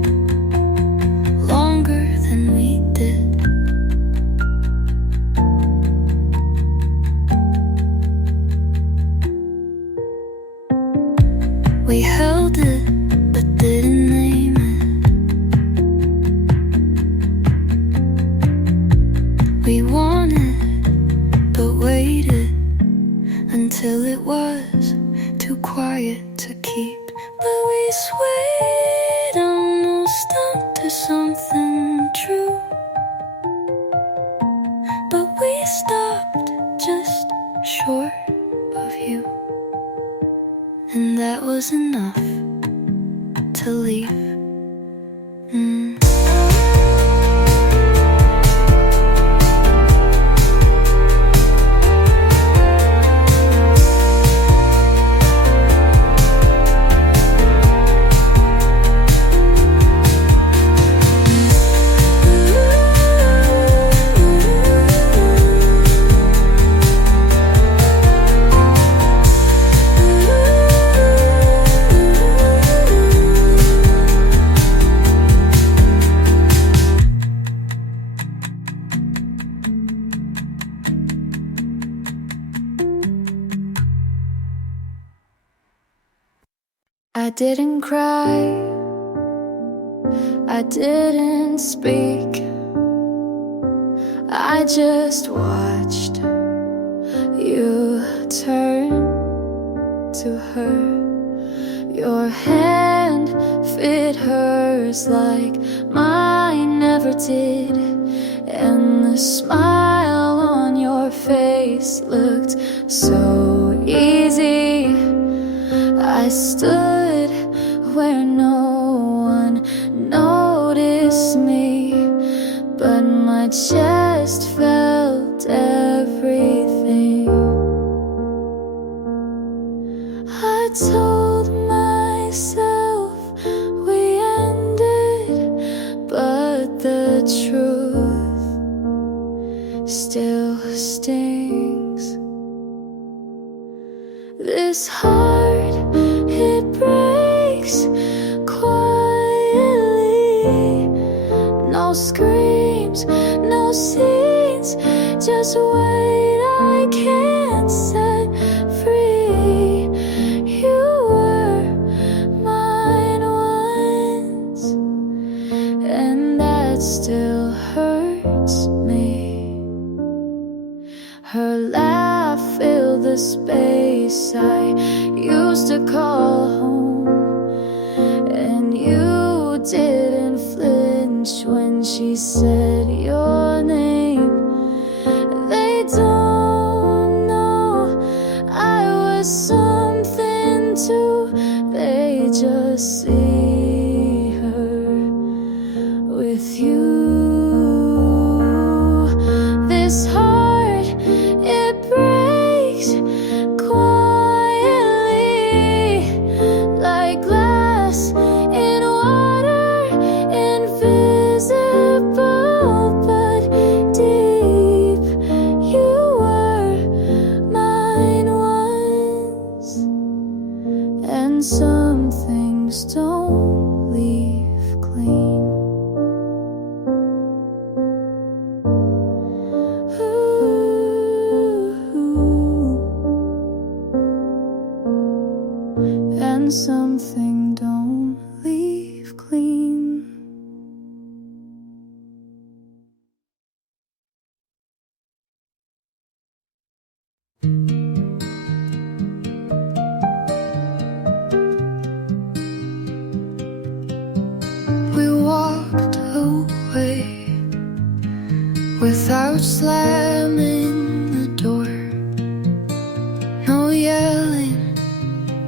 longer than we did. We held it, but didn't name it. We wanted, but waited until it was too quiet to keep. But we swayed almost up to something true, but we stopped just short of you, and that was enough to leave. didn't cry, I didn't speak, I just watched you turn to her. Your hand fit hers like mine never did, and the smile on your face looked so easy. I stood where no one noticed me, but my chest felt everything. I told myself we ended, but the truth still stings. This heart, it breaks quietly. No screams, no scenes, just wait, I can't set free. You were mine once, and that still hurts me. Her laugh filled the space I used to call home, and you didn't flinch when she said your name. They don't know I was something too, they just see her with you. This heart, it breaks quietly, like glass in water, invisible but deep. You were mine once, and some things don't leave clean. And something don't leave clean. We walked away without slamming the door. No yelling,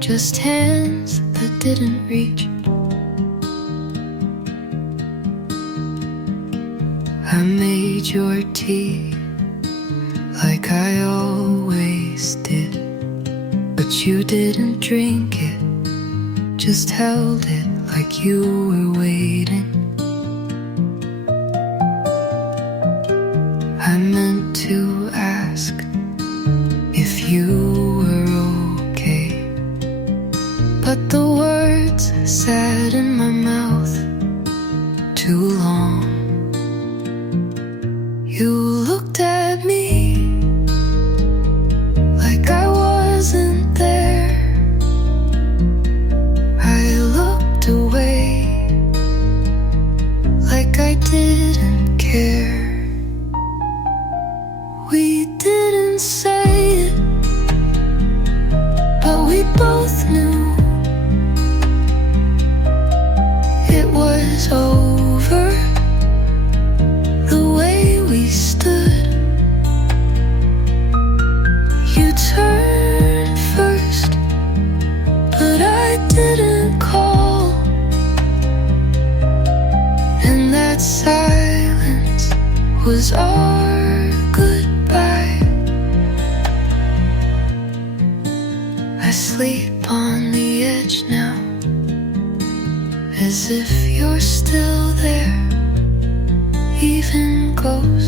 just hands that didn't reach. I made your tea like I always did, but you didn't drink it, just held it like you were waiting. I meant to ask if you were okay, but the words sat in my mouth too long. You looked at me like I wasn't there. I looked away like I didn't care. We didn't say it, but we both knew it was over. The way we stood, you turned first, but I didn't call, and that silence was our goodbye. I sleep on the edge now, as if you're still there, even ghosts